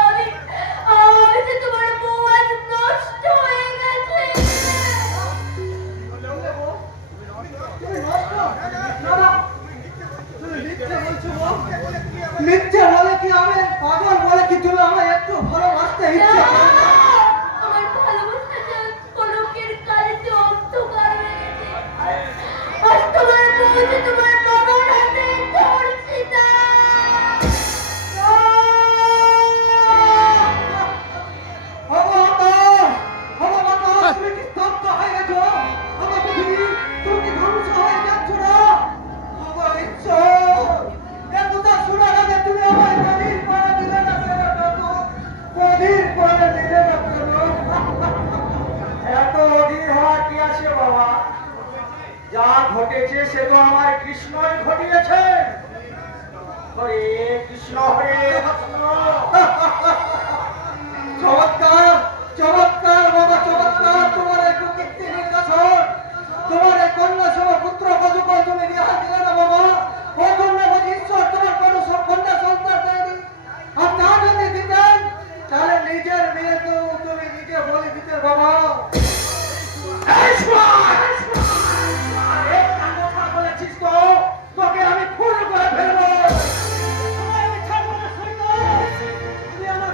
আমি যে তোমার বউ আজ নষ্ট হয়ে গেছে। তুমি নষ্ট? না না, তুমি মিথ্যে বলছো গো। মিথ্যে বলে কি আমি পাগল বলে কি তুমি আমার একটু ভালোবাসতে ইচ্ছে করে না? আমার ভালোবাসা যে কলঙ্কের কালিতে অন্ধকার হয়ে গেছে। আজ তোমার বউ যে তোমার বাবার হাতে ধর্ষিতা। তুমি কি স্তব্ধ হয়ে গেছো? আমার পৃথিবী তুমি কি ধ্বংস হয়ে যাচ্ছ না? আমার ঈশ্বর, এ কথা শোনার আগে তুমি আমার গভীর করে দিলে না কেন? গভীর করে দিলে না কেন? এত অধীর হওয়ার কি আছে বাবা? যা ঘটেছে সে তো আমার কৃষ্ণই ঘটিয়েছেন। হরে কৃষ্ণ হরে কৃষ্ণ। চমৎকার, চমৎকার বাবা, চমৎকার। তোমার এই কুকীর্তি নির্বাচন, তোমার এই কন্যা সহ পুত্র কজুকল তুমি বিহার দিলে না বাবা। ও কন্যা বুঝি ঈশ্বর তোমার কোনো কন্যা সন্তান দেয়নি। আর তা যদি দিতেন তাহলে নিজের মেয়েকেও তুমি নিজে বলে দিতে বাবা। একটা কথা বলেছিস তো, তোকে আমি খুন করে ফেলবো। তোমায় আমি ছাড়বো না, সৈন্য। তুমি আমার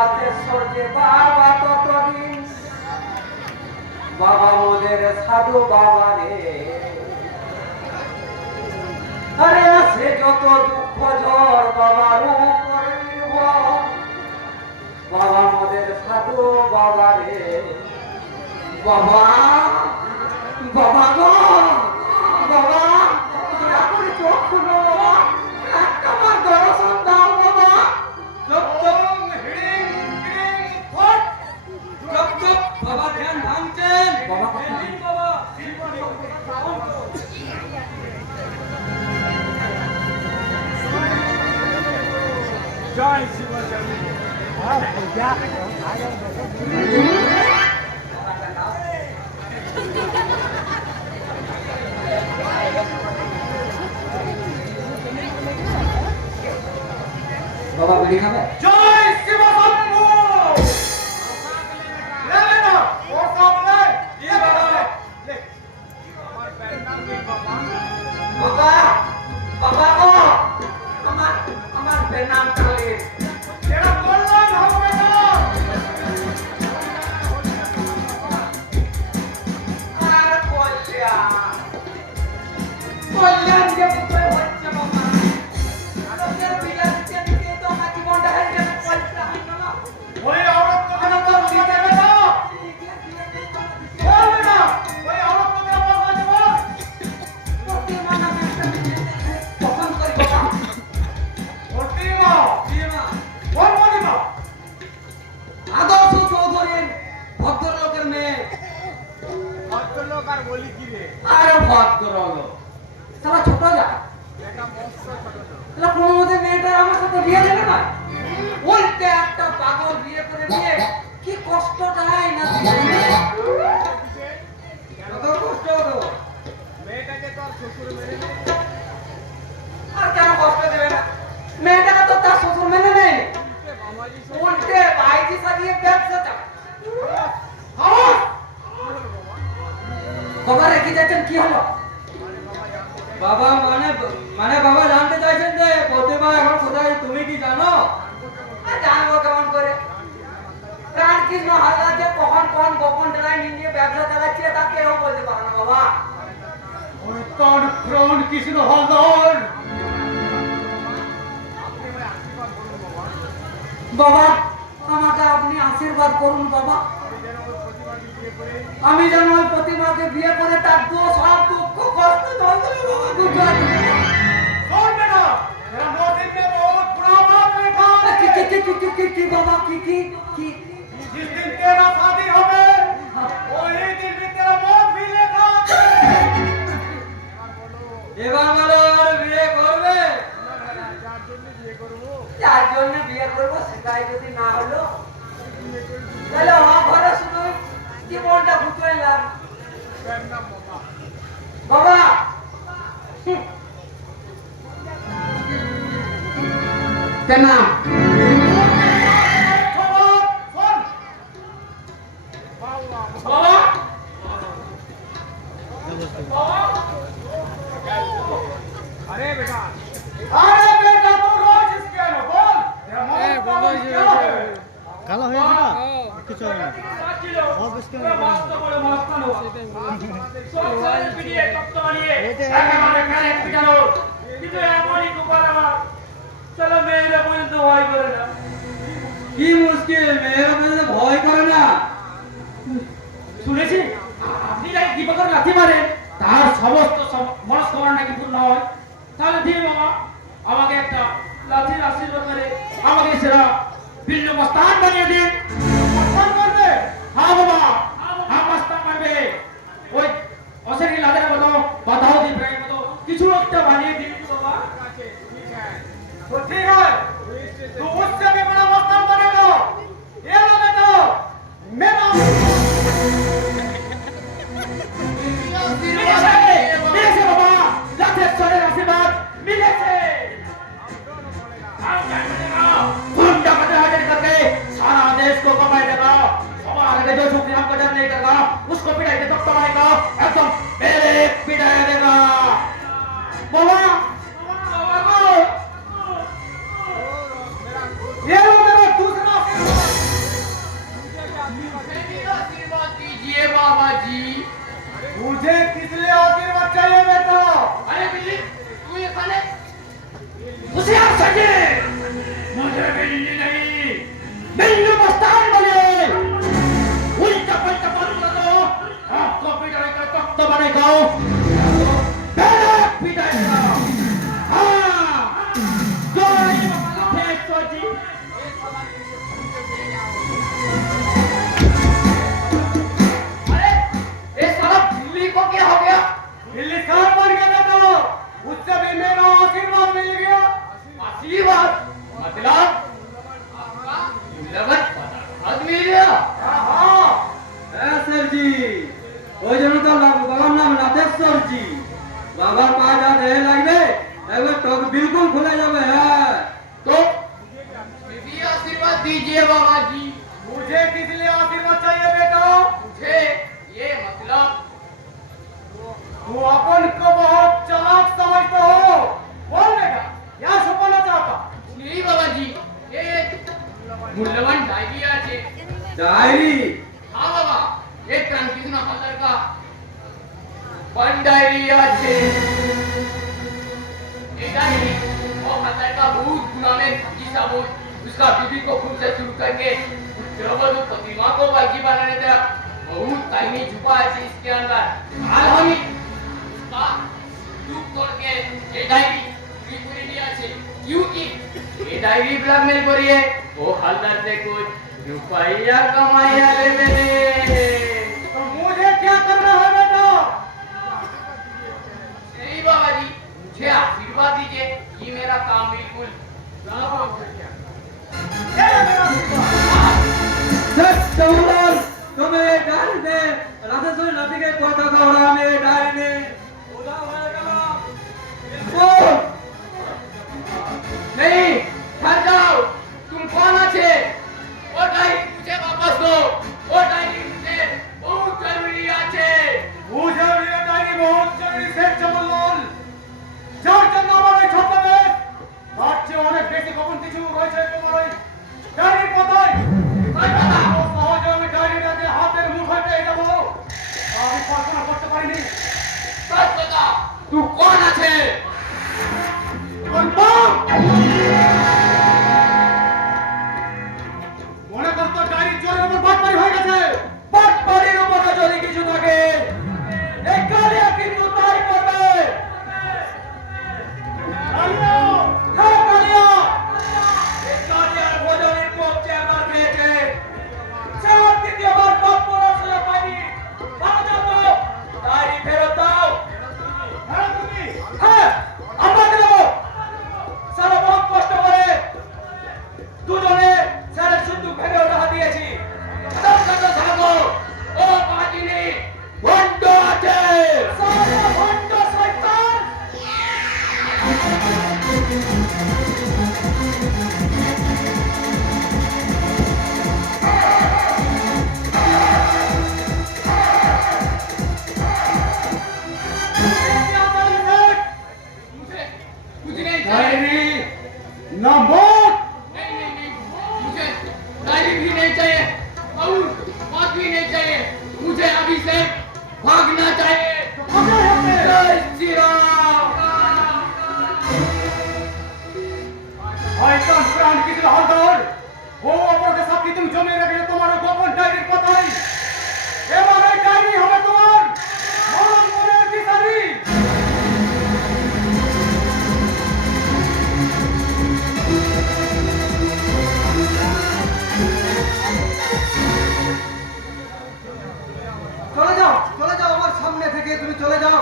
লাতেশ্বর যে বাবা ততদিন বাবা মোদের সাধু বাবা রে আরে আছে যত দুঃখ ঝড় বাবার উপর নির্ভর বাবা মোদের সাধু বাবা রে বাবা বাবা গো বাবা দয়া করে চোখ খুলো বাবা একটা আমার দর্শন দাও বাবা চুপ চুপ হিড়িং হিড়িং ফট চুপ চুপ বাবা ধ্যান ভাঙছেন বাবা হিড়িং বাবা জয় শিবাচার্য বাবা বিড়ি খাবে জয় শিবশম্ভ লেবে না ওর সামনে ये बाबा লে আমার প্যান্ট নাম নেই বাবা বাবা বাবা গো আমার বেনাম কালে এটা কল্যাণ হবে না আর কল্যাণ যে পুত্র হচ্ছে বাবা আরে বিড়া দিতে তো আমার জীবনটা হয়ে যাবে কল্যাণ না ওই औरत তো কেন তো দিয়ে দেবে না বলবে না ওই औरत তো কেন বলবে না বল প্রতিমান আমি একটা পছন্দ করি বাবা ওটিমা বিমা বল বলিমা আদর্শ চৌধুরীর ভদ্রলোকের মেয়ে ভদ্রলোক আর বলি কি রে আরে ভদ্রলোক সারা ছোট যায় এটা মস্ত ছোট তাহলে কোনো মতে মেয়েটা আমার সাথে বিয়ে দেবে না উল্টে একটা পাগল বিয়ে করে নিয়ে কি কষ্টটাই না কত কষ্ট দেবো মেয়েটাকে তো আর শ্বশুর মেরে নেই আর কেন কষ্ট দেবে না মেয়েটাকে তো তার শ্বশুর মেনে নেই মামাজি উল্টে ভাইজি সাজিয়ে ব্যবসা চায় খবর রেখে যাচ্ছেন কি হলো বাবা মানে বাবা জানতে চাইছেন যে প্রতিমা এখন কোথায় তুমি কি জানো জানবো কেমন করে প্রাণ কৃষ্ণ হালদারকে কখন কোন গোপন ট্রেন নিয়ে ব্যবসা চালাচ্ছে তা কেউ বলতে পারে না বাবা তোর প্রাণ কৃষ্ণ হালদার বাবা আমাকে আপনি আশীর্বাদ করুন বাবা আমি যেন ওই প্রতিমাকে বিয়ে করে তার সব দুঃখ কষ্ট ধরে বাবা গুজরাট শুনবে না এরা নদীর में बहुत बुरा बात लिखा है কি বাবা কি जिस दिन तेरा शादी होवे वही दिन भी तेरा मौत भी लिखा है এবার বলো আর বিয়ে করবে যার জন্য বিয়ে করবো সেটাই যদি না হলো তাহলে আমার ঘরে শুধু জীবনটা ঘুরে এলাম বাবা কেন বাবা अरे बेटा तू रोज इसके ना बोल तेरा मौत क्या है কালো হয়েছে না কিছু হবে না অফিস কেন কি মুশকিল মেয়েরা পর্যন্ত ভয় করে না শুনেছি আপনি নাকি দীপকের লাথি মারেন তার সমস্ত মনস্কামনা নাকি পূর্ণ হয় তাহলে ঠিক বাবা আমাকে একটা লাঠির আশীর্বাদ করে আমাকে সেরা বিল্ল মস্তান বানিয়ে দিন मस्तान कर दे হ্যাঁ বাবা হ্যাঁ মস্তান মারবে ওই অসেরি লাদের মতো বাধাও দিন প্রায় মতো কিছু একটা বানিয়ে দিন বাবা तो ठीक है तू उससे भी बड़ा मस्तान बनेगा ये लो बेटा मेरा মিলেছে বাবা লাঠেশ্বরের আশীর্বাদ মিলেছে गुंडा का हाजिर करके सारा देश को कमाई देगा हमारे के जो छुपी हमको डर नहीं देगा उसको पिटाई के तब कमाएगा एकदम मेरे पिटाई देगा बाबा ये लो मेरा दूसरा आशीर्वाद বিয়ে দিও? হ্যাঁ স্যারজি, ওই জন্য তো বাবার নাম নাথেশ্বরজি। বাবার পা যা দেহে লাগবে একবার টক বিলকুল খুলে যাবে। হ্যাঁ तो बीबी आशीर्वाद दीजिए बाबा जी। मुझे किस लिए आशीर्वाद चाहिए बेटा? मुझे ये मतलब तू अपन को बहुत चालाक समझते हो। बोल बेटा, क्या छुपाना चाहता? नहीं बाबा जी, ये मूल्यवान डायरी আছে। ডায়েরি? हाँ बाबा, ये रामकृष्ण हल्दर का वन डायरी আছে। ये डायरी वो हल्दर का बहुत पुराने फकीर साहब उसका बीबी को खून से शुरू करके द्रौपदी प्रतिमा को बाकी बनाने तक बहुत कहानी छुपा है इसके अंदर। आज हम इसका दुख तोड़ के ये डायरी पूरी लिया है क्योंकि ये डायरी ब्लैकमेल करी है वो हल्दर से कुछ रुपया कमाया ले मैंने। तो मुझे क्या करना है बेटा? नहीं बाबा जी, मुझे आशीर्वाद दीजिए कि मेरा काम बिल्कुल ये ले मेरा आशीर्वाद। চৌলাল, তুমি এই ডায়েরিতে রাধেশ্বরী নাতিকে কথা কওরা। আমি এই ডায়েরিতে উদাও হয়ে গেলাম। বল। नहीं, ठहर जाओ। तुम कौन আছে? वो डायरी मुझे वापस दो। वो डायरी मुझे बहुत जरूरी আছে। मुझे ये डायरी बहुत जरूरी से चमनलाल। যার জন্য আমার এই ছদ্মবেশ, তার চেয়ে অনেক বেশি গোপন কিছু রয়েছে তোমার ওই ডায়েরির পাতায়। कोई बात এত সহজে আমি ডায়েরিটাকে হাতের মুঠোয় পেয়ে যাবো তা আমি কল্পনা করতে পারিনি। सच बता, तू कौन আছে? কনফার্ম? মনে করতো ডায়েরির জোরের উপর বাটপাড়ি হয়ে গেছে। বাটপাড়ির উপরে যদি কিছু থাকে এই কালিয়া কিন্তু তাই করবে। আলিয়া, হ্যাঁ কালিয়া, এই কালিয়ার ভোজনের কোপ যে একবার খেয়েছে সে আর দ্বিতীয়বার পাপ করার সুযোগ পায়নি। ভালো যাবো, ডায়েরি ফেরত দাও। হ্যাঁ তুমি হ্যাঁ আপনাকে দেবো। সারা বহুত কষ্ট করে দুজনে স্যারের শুদ্ধ ভেবে ওটা দিয়েছি। सब सब सामो ओ पाजिनी বন্ধ আছে। সারা ভণ্ড শয়তান। मुझे कुछ नहीं चाहिए। ডায়েরি না মত। नहीं नहीं नहीं, मुझे डायरी भी नहीं चाहिए और बात भी नहीं चाहिए। मुझे अभी से भागना चाहिए। जय श्री राम। শয়তান প্রাণ কিছু হালদার, ও অপরকে সাক্ষী তুমি জমিয়ে রেখেছো তোমার ওই গোপন ডায়েরির কথাই। এবার এই ডায়েরি হবে তোমার মরণ মনের বিচারি। চলে যাও আমার সামনে থেকে তুমি চলে যাও।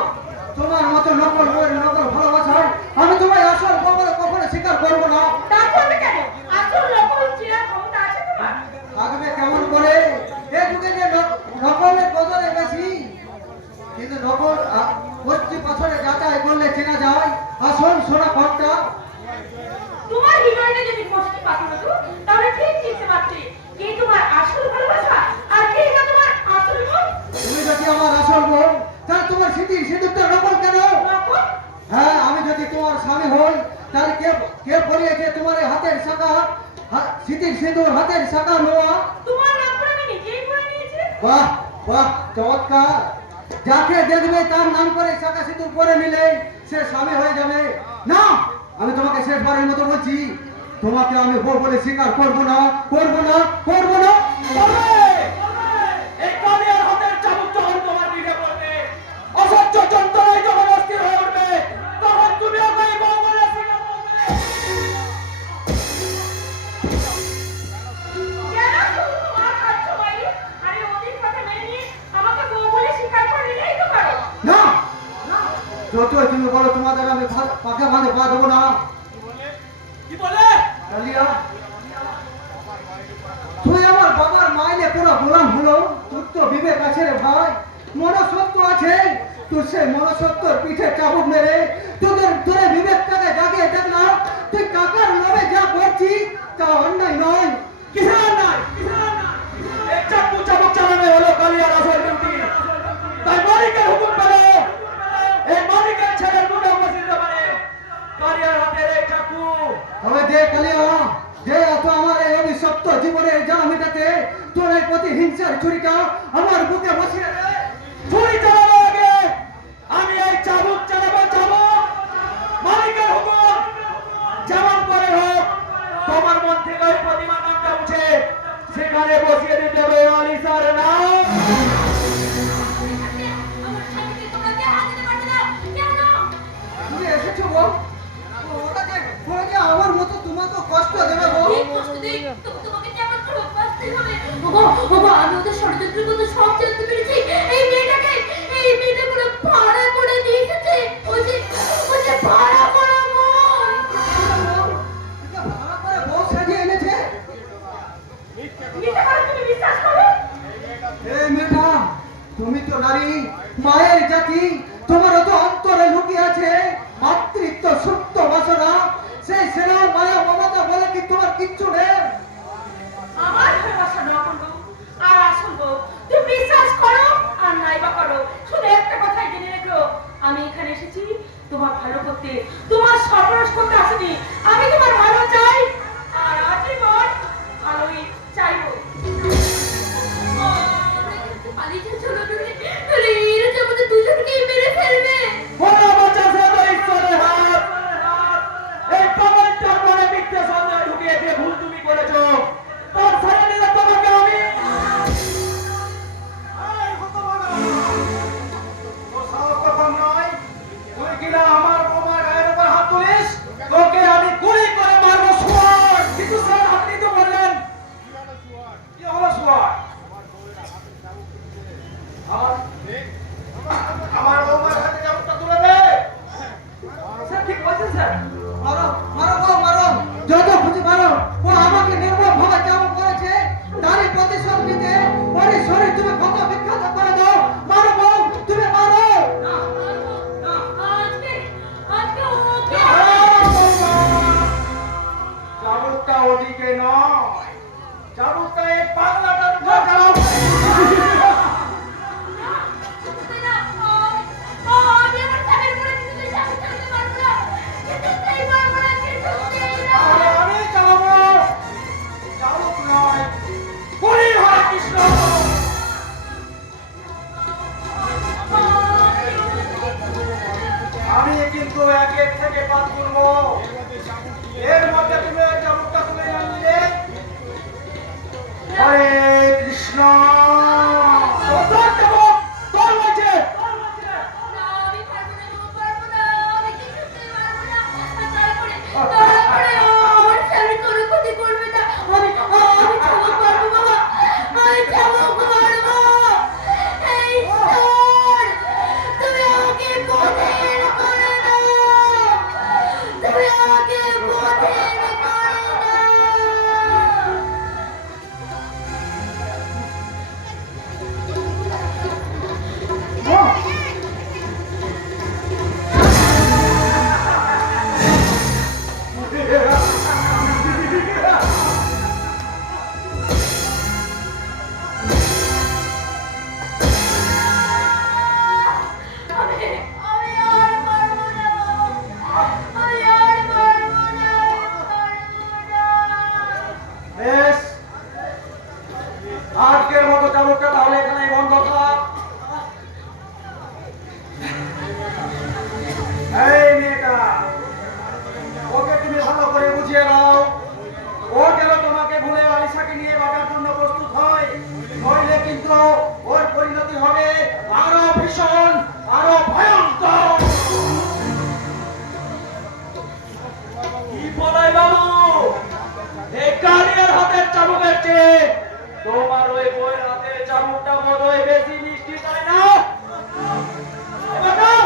তোমার মতো নকল বইয়ের নকল ভালোবাসায় আমি তোমায় আসল বলে কখনো স্বীকার করবো না। তা করবে কেন? আসল নকল চেনার ক্ষমতা আছে তোমার? থাকবে কেমন করে? এ যুগে যে নকলের বদলে বেশি, কিন্তু নকল পশ্চিম বছরে যাচাই করলে চেনা যায় আসল সোনা কোনটা। তোমার হৃদয়টা যদি কষ্টে পাথর হতো তাহলে ঠিক চিনতে পারতে কে তোমার আসল ভালোবাসা আর কে না তোমার আসল মন। তুমি যদি আমার আসল বোন, তাহলে তোমার স্মৃতির সিঁদুরটা নকল কেন? নকল? হ্যাঁ, আমি যদি তোমার স্বামী হই তাহলে কে কে পরিয়েছে তোমার এই হাতের শাখা, স্মৃতির সিঁদুর হাতের শাখা নোয়া? তোমার নাম করে আমি নিজেই করে নিয়েছি। বাহ বাহ, চমৎকার। যাকে দেখবে তার নাম করে শাখা সিঁদুর পরে নিলে সে স্বামী হয়ে যাবে না। আমি তোমাকে শেষবারের মতো বলছি, তোমাকে আমি বউ বলে স্বীকার করবো না, করবো না, করবো না। এই কালিয়ার হাতের চাবুক যখন তোমার পিঠে পড়বে, অসহ্য যন্ত্রণায় যখন অস্থির হয়ে উঠবে, তখন তুমি ওকে বউ বলে স্বীকার করবে। কেন তুমি তোমার খাচ্ছ বাইরে? আরে ওদের কথা মেনে নিয়ে আমাকে বউ বলে স্বীকার করে নিলেই তো পারো। না, যতই তুমি বলো তোমাদের আমি পাখে বাঁধে পা দেবো না। কি বলে? কালিয়া, তুই আমার বাবার মা এতটা গোলাম হলো, তোর তো বিবেক আছে রে ভাই, মনসত্ব আছে। তোর সেই মনসত্বর পিঠে চাবুক মেরে তোদের বিবেকটাকে জাগিয়ে দেখলাম। তুই কাকার নামে যা করছিস তা অন্যায় নয়। কিসান নাই, এই চাকু চাবুক চালানো হলো কালিয়ার আসল ডিউটি। তাই মালিকের হুকুম পেলে এই মালিকের ছেলের মুখে উপস্থিত মানে কালিয়ার হাতের এই চাকু। তবে দে কালিয়া, দে এত আমার এই অভিশপ্ত জীবনের জ্বালা মেটাতে তোর এই প্রতিহিংসার ছুরিটা আমার বুকে বসিয়ে দে। ছুরি চালানোর আগে আমি এই চাবুক চালাবো। চাবুক মালিকের হুকুম, যেমন করে হোক তোমার মন থেকে ওই প্রতিমার নামটা উঠে সেখানে বসিয়ে দিতে হবে আলিসার নাম। আমার স্বামীকে তোমরা কে হাত দিতে পারবে না কেন? তুমি এসেছো গো, ওরা যে আমার মতো তোমাকে কষ্ট দেবে গো। এই কষ্ট দিই, তোমাকে কেমন করে বাঁচতে হবে? বাবা, আমি ওদের ষড়যন্ত্রের কথা সব জানতে পেরেছি। এই মেয়েটা পুরো ভাড়া করে নিয়ে এসেছে। ওই যে ভাড়া করা বউ। এটা ভাড়া করে বউ সাজিয়ে এনেছে। মিথ্যা কথা তুমি বিশ্বাস করো? এই মেয়েটা, তুমি তো নারী, মায়ের জাতি, তোমারও তো অন্তরে লুকিয়ে আছে মাতৃত্ব সত্য বাসনা। সেই সেরা মায়া মমতা বলে কি তোমার কিচ্ছু নেই? আমার ভালোবাসা না করো আর আসল বউ। তুমি বিশ্বাস করো আর নাইবা করো, শুধু একটা কথাই জেনে রেখো, আমি এখানে এসেছি তোমার ভালো করতে, তোমার সর্বনাশ করতে আসিনি। আমি তোমার ভালো চাই আর আজীবন ভালোই চাইবো। পালিয়ে চলো তুমি, এরা যে আমাদের দুজনকেই মেরে ফেলবে। ওরা বাঁচাছে তো ঈশ্বরের হাত। এই পাগলটার মনে মিথ্যে সন্দেহ ঢুকিয়ে দিয়ে ভুল তুমি করেছো। তোর ছেড়ে দিলে তোমাকে আমি এই হতভাগা, তোর সাহস তো কম নয়। তুই কিনা আমার বৌমার গায়ের উপর হাত তুলিস? তোকে আমি গুলি করে মারবো শুয়ার। কিন্তু স্যার আপনি তো বললেন কি হলো শুয়ার? আমার বৌমার হাতে চাবুকটা তুলে দে। স্যার ঠিক বলছেন স্যার। মারো মারো গো, মারো, যত খুশি মারো। ও আমাকে নির্মম ভাবে কেমন করেছে তারই প্রতিশোধ নিতে ওর শরীর তুমি ক্ষত বিক্ষত করে দাও। মারো বউ, তুমি মারো। আজকে ওকে চাবুকটা ওদিকে নয়, চাবুকটা এই পাগলাটার উপর চালাও। আমি আমার স্বামীর উপরে কিছু চাপ চালাতে পারবো না, কিন্তু সেই পারবো না, তাহলে আমি চালাবো। চাবুক নয়, হরি হরে কৃষ্ণ। আমি কিন্তু একের থেকে 5 করবো। এর মধ্যে তুমি ওই চাবুকটা তুলে না নিলে হরে কৃষ্ণ। তোর চাবুক, তোর হয়েছে। না, আমি পারবো না, পারবো না, আমি কিছুতেই পারবো না। তারপরে আমার স্বামী কোনো ক্ষতি করবে না। আমি চাবুক পারবো বাবা, আমি চাবুক পারবো। এই ঈশ্বর, তুমি আমাকে বধির করে দাও, তুমি আমাকে বধির করে দাও। আমি আর পারবো না, আমি আর পারবো না, বেশ, আজকের মতো চাবুকটা তাহলে এখানেই বন্ধ কর। এই মেয়েটা, ওকে তুমি ভালো করে বুঝিয়ে দাও। ও যেন তোমাকে ভুলে আলিশাকে নিয়ে বাঁচার জন্য প্রস্তুত হয়, নইলে কিন্তু ওর পরিণতি হবে আরো ভীষণ, আরো ভয়ঙ্কর। কি বলাই বাবু, এই কালিয়ার হাতের চাবুকের চেয়ে তোমার ওই বইয়ের হাতের চাবুকটা বোধহয় বেশি মিষ্টি, তাই না? এবার দাও,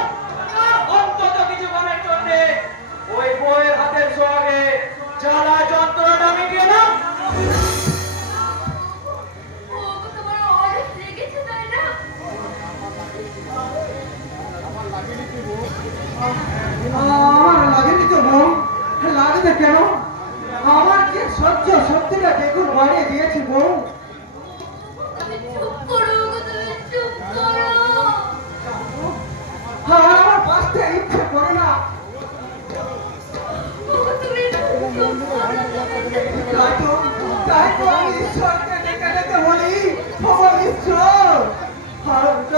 অন্তত কিছুক্ষণের জন্য ওই বইয়ের হাতের সোহাগে জ্বালা যন্ত্রণা মিটিয়ে নাও। ও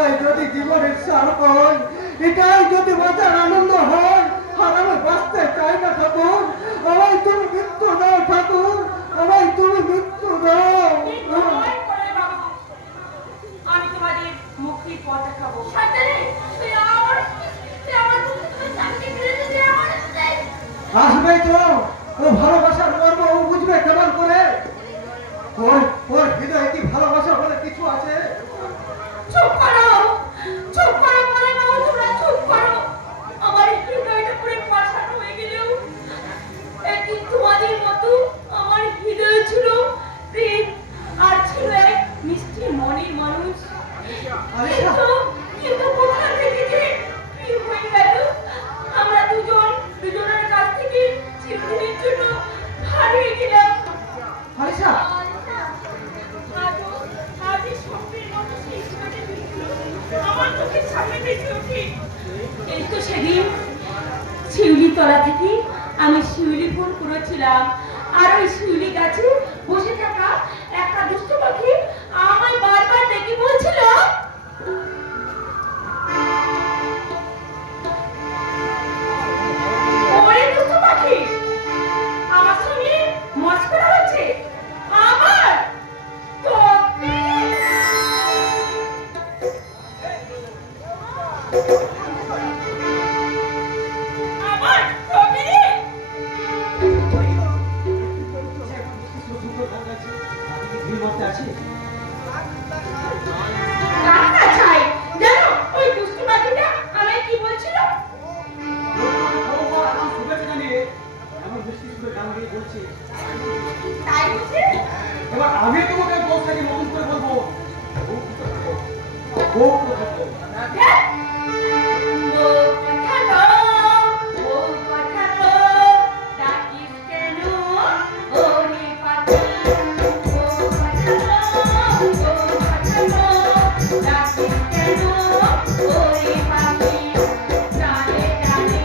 এটাই যদি জীবনের সারকন, এটাই যদি বাঁচার আনন্দ হয়, আর আমি বাঁচতে চাই না ঠাকুর। আমায় তুমি মৃত্যু দাও ঠাকুর, আমায় তুমি মৃত্যু দাও। আমি তোমাদের মুক্তির পথ দেখাবো। শয়তানি, তুই আমার তুমি চাকরি ফিরে দে আমার সাথে। আসবে তো, ও ভালোবাসার মর্ম ও বুঝবে কেমন করে? ওর হৃদয়ে কি ভালোবাসা বলে কিছু আছে? চুপ করো, চুপ করো বলে না, তোমরা চুপ করো। আমার হৃদয়টা পুরো পাষাণ হয়ে গেলেও একদিন তোমাদের মতো আমার হৃদয়ে ছিল প্রেম, আর ছিল এক মিষ্টি মনের মানুষ। কিন্তু কোথা থেকে যে কি হয়ে গেল, আমরা দুজনের কাছ থেকে চিরদিনের জন্য হারিয়ে গেলাম। আলিশা, আজও স্বপ্নের মতো সেই সময়টা ফিরছিল, আমার চোখের সামনে ভেসে ওঠে। এই তো সেদিন শিউলি তলা থেকে আমি শিউলি ফোন করেছিলাম, আর ওই শিউলি গাছে বসে থাকা একটা দুষ্ট পাখি আমায় বারবার ডেকে বলছিল, ওরে দুষ্ট পাখি, আমার সঙ্গে মস্করা হচ্ছে। আমার তবে আমার তবে কান্না চাই জানো? ওই দুষ্টু পাখিটা আমায় কি বলছিল? তাই বুঝি? এবার আমি তোমাকে বলতে নতুন করে বলবো, দেখ, ও কথা তো ডাকিস কেন ওরে পাখি, ও কথা তো ডাকিস কেন ওরে পাখি, ডালে ডালে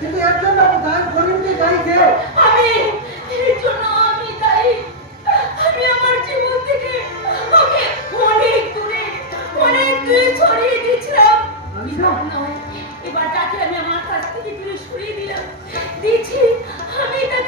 কিন্তু এর জন্য গান করিমকে গাই কে? আমি এর জন্য আমি দায়ী। আমি আমার জীবন থেকে ওকে অনেক দূরে ছড়িয়ে দিয়েছিলাম। নয়, এবার তাকে আমি আমার কাছ থেকে দূরে সরিয়ে দিয়েছি। আমি তাকে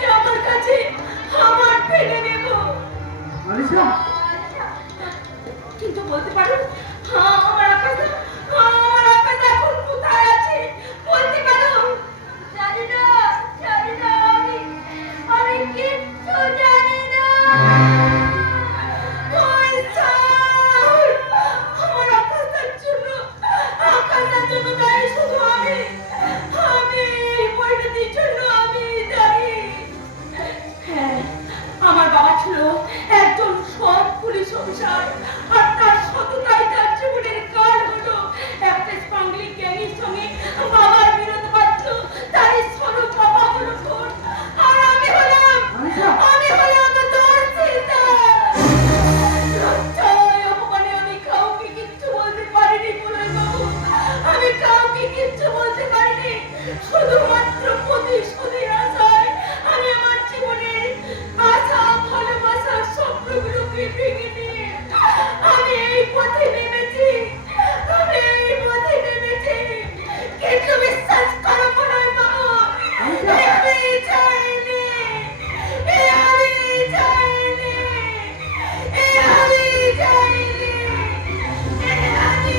শুধুমাত্র প্রতিশোধের আশায় আমি আমার জীবনের আশা ভালোবাসার স্বপ্নগুলোকে ভেঙে দিয়ে আমি এই পথে নেমেছি। আমি এই পথে নেমেছি, কিন্তু বিশ্বাস করো মনোয় বাবু, আমি চাইনি, আমি চাইনি, আমি চাইনি, আমি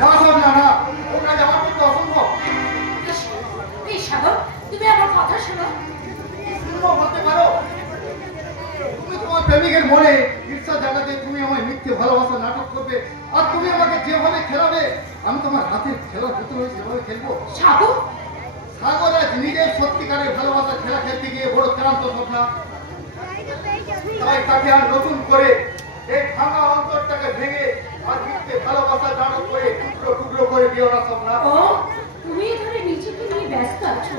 না স্বপ্না, না, ওটা যাওয়ার পক্ষে অসম্ভব। এই সাগর, তুমি আমার কথা শোনো। শুনবো বলতে পারো? তুমি তোমার প্রেমিকের মনে ঈর্ষা জাগাতে তুমি আমায় মিথ্যে ভালোবাসা নাটক করবে, আর তুমি আমাকে যেভাবে খেলাবে আমি তোমার হাতের খেলার পুতুল হয়ে সেভাবে খেলবো। সাগর, সাগর আজ নিজের সত্যিকারের ভালোবাসা খেলা খেলতে গিয়ে বড় ক্লান্ত স্বপ্না। তাই তাকে আর নতুন করে এই ভাঙা অন্তরটাকে ভেঙে আর মিথ্যে ভালোবাসা নাটক করে টুকরো টুকরো করে দিও না স্বপ্না। ও তুমি এখানে নিজেকে নিয়ে ব্যস্ত আছো।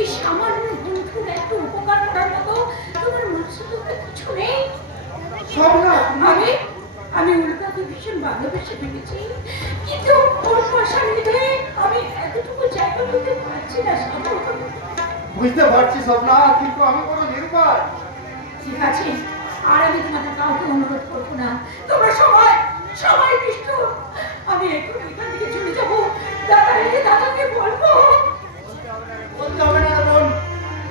এই সামান্য বন্ধুর একটু উপকার করার মতো তোমার মানসিকতা কিছু নেই। স্বপ্না, আমি আমি উল্কাকে ভীষণ ভালোবেসে ফেলেছি, কিন্তু ওর ভাষা নিয়ে আমি এতটুকু জায়গা দিতে পারছি না। সাগর, বুঝতে পারছি স্বপ্না, কিন্তু আমি বড় নির্ভয়। ঠিক আছে, আর আমি তোমাদের কাউকে অনুরোধ করবো না। তোমরা সবাই সবাই কৃষ্ণ, আমি এখন এখান থেকে চলে যাবো। দাদা এলে দাদাকে বলবো। বলতে হবে না রে বোন,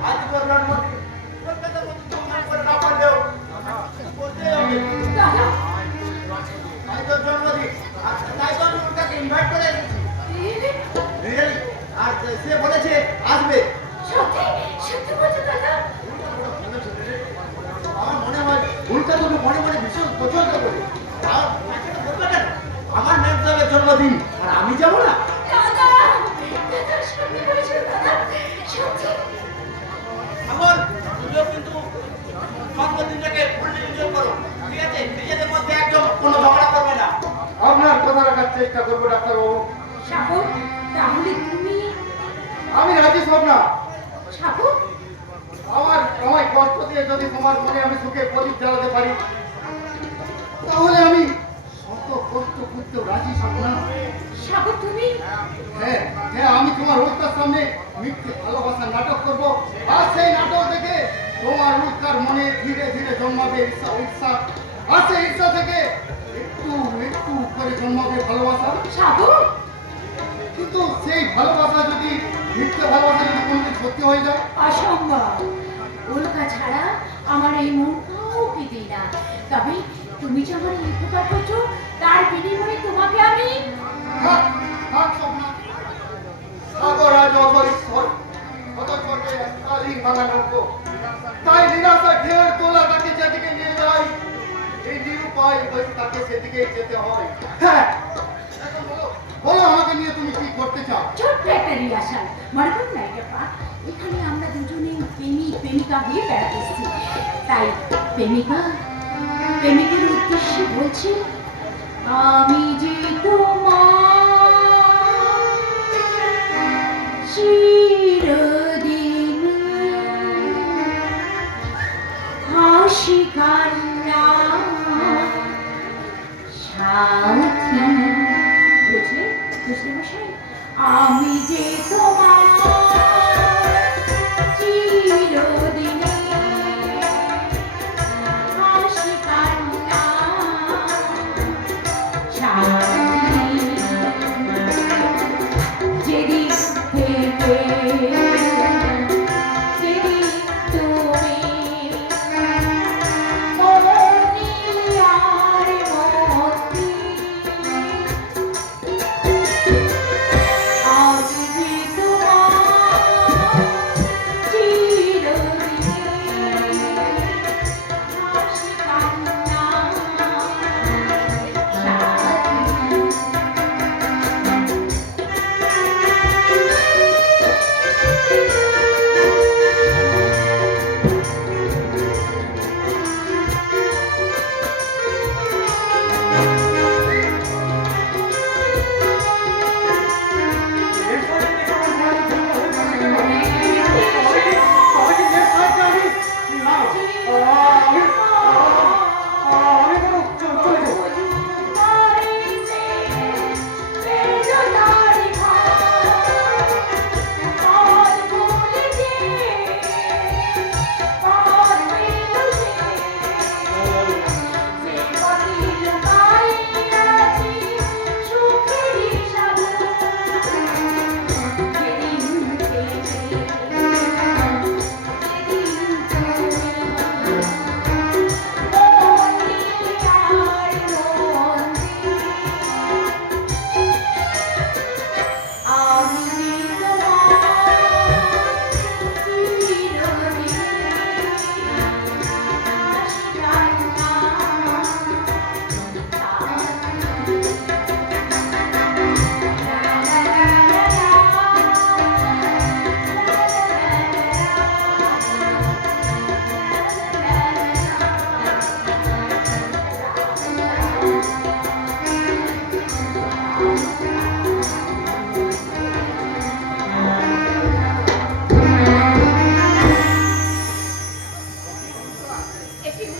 আজ করলার মধ্যে কলকাতার মধ্যে তোমার করে না পারলেও বলতেই হবে। দাদা, তাই তোর জন্মদিন, আর তাই তো আমি ওটাকে ইনভাইট করে এনেছি। রিয়েলি, আর সে বলেছে আসবে। সত্যি সত্যি বলছো দাদা? আমার মনে হয় উল্টা তোকে মনে মনে ভীষণ পছন্দ করে। আর তাকে তো বলবে কেন? আমার নাম যাবে জন্মদিন, আর আমি যাবো না? দাদা, দাদা সত্যি বলছো দাদা? সত্যি? আমার তুমিও কিন্তু জন্মদিনটাকে ফুললি এনজয় করো, ঠিক আছে? নিজেদের মধ্যে একদম কোনো ঝগড়া করবে না। আপনার কথা রাখার চেষ্টা করবো ডাক্তারবাবু। সাগর, তাহলে তুমি? আমি রাজি স্বপ্না। সাগর, আমায় কষ্ট দিয়ে যদি তোমার মনে আমি সুখে প্রদীপ জ্বালাতে পারি, তাহলে আমি শত কষ্ট করতেও রাজি স্বপ্না। সাগর তুমি? হ্যাঁ হ্যাঁ, আমি তোমার হত্যার সামনে মিথ্যে ভালোবাসা নাটক করব, আর সেই নাটক দেখে তোমার উৎকার মনে ধীরে ধীরে জন্মাবে ঈর্ষা উৎসাহ, আর সেই ঈর্ষা থেকে একটু একটু করে জন্মাবে ভালোবাসা। সাগর, কিন্তু সেই ভালোবাসা যদি মিথ্যে ভালোবাসা যদি কোনোদিন সত্যি হয়ে যায়, অসম্ভব। উল্কা ছাড়া আমার এই মন কাউকে দিই না। তবে তুমি যে আমার এই উপকার করছো, তার বিনিময়ে তোমাকে আমি থাক থাক স্বপ্না। সাগর আজ অপরিশ্বর, অতঃপরে কালি বানানো। তাই নিরাশা ঢের তোলা তাকে যেদিকে নিয়ে যায়, এই নিরুপায় হয়ে তাকে সেদিকেই যেতে হয়। হ্যাঁ, এখন বলো বলো আমাকে নিয়ে তুমি কি করতে চাও? ছোট্ট একটা রিহার্সাল, মনে করুন না এটা পাঠ। এখানে আমরা দুজনে প্রেমিক প্রেমিকা হয়ে বেড়াতে এসেছি। তাই প্রেমিকের উদ্দেশ্যে বলছি, আমি যে তোমার চিরদিন হাসি কান্না সাথী। বুঝলে বুঝলে মশাই, আমি যে তোমার চিরদিন হাসি কান্না সাথী। যেদিন থেকে যেদিন তুমি মনিয়ার মতি, আমি যে তোমার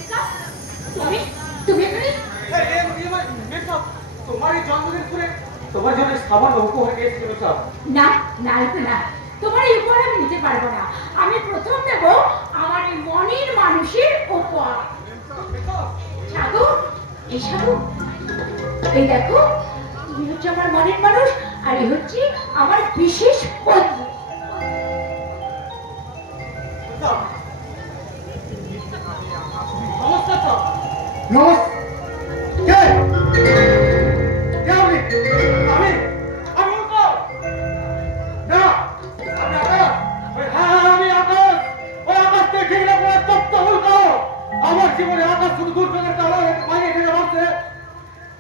মেজকা, তুমি তুমি এখানে? তোমার এই জন্মদিন করে তোমার জন্য সামান্য উপহার নিয়েছি মেজকা। না না রূপে না, তোমার এই উপহার আমি নিতে পারবো না। আমি প্রথম দেব আমার এই মনের মানুষের উপহার। সাধু, এই সাধু, এই দেখো, তুমি হচ্ছে আমার মনের মানুষ, আর এই হচ্ছে আমার বিশেষ বন্ধু। নমস্কার স্যার। কে? কে আপনি? আমি উল্টো। না, আমি আকাশ। হ্যাঁ, আমি আকাশ। ওই আকাশকে ঠিক না করে তপ্ত উল্টো। আমার জীবনে আকাশ শুধু দুর্যোগের কারণে বাইরে থেকে ভাবছে।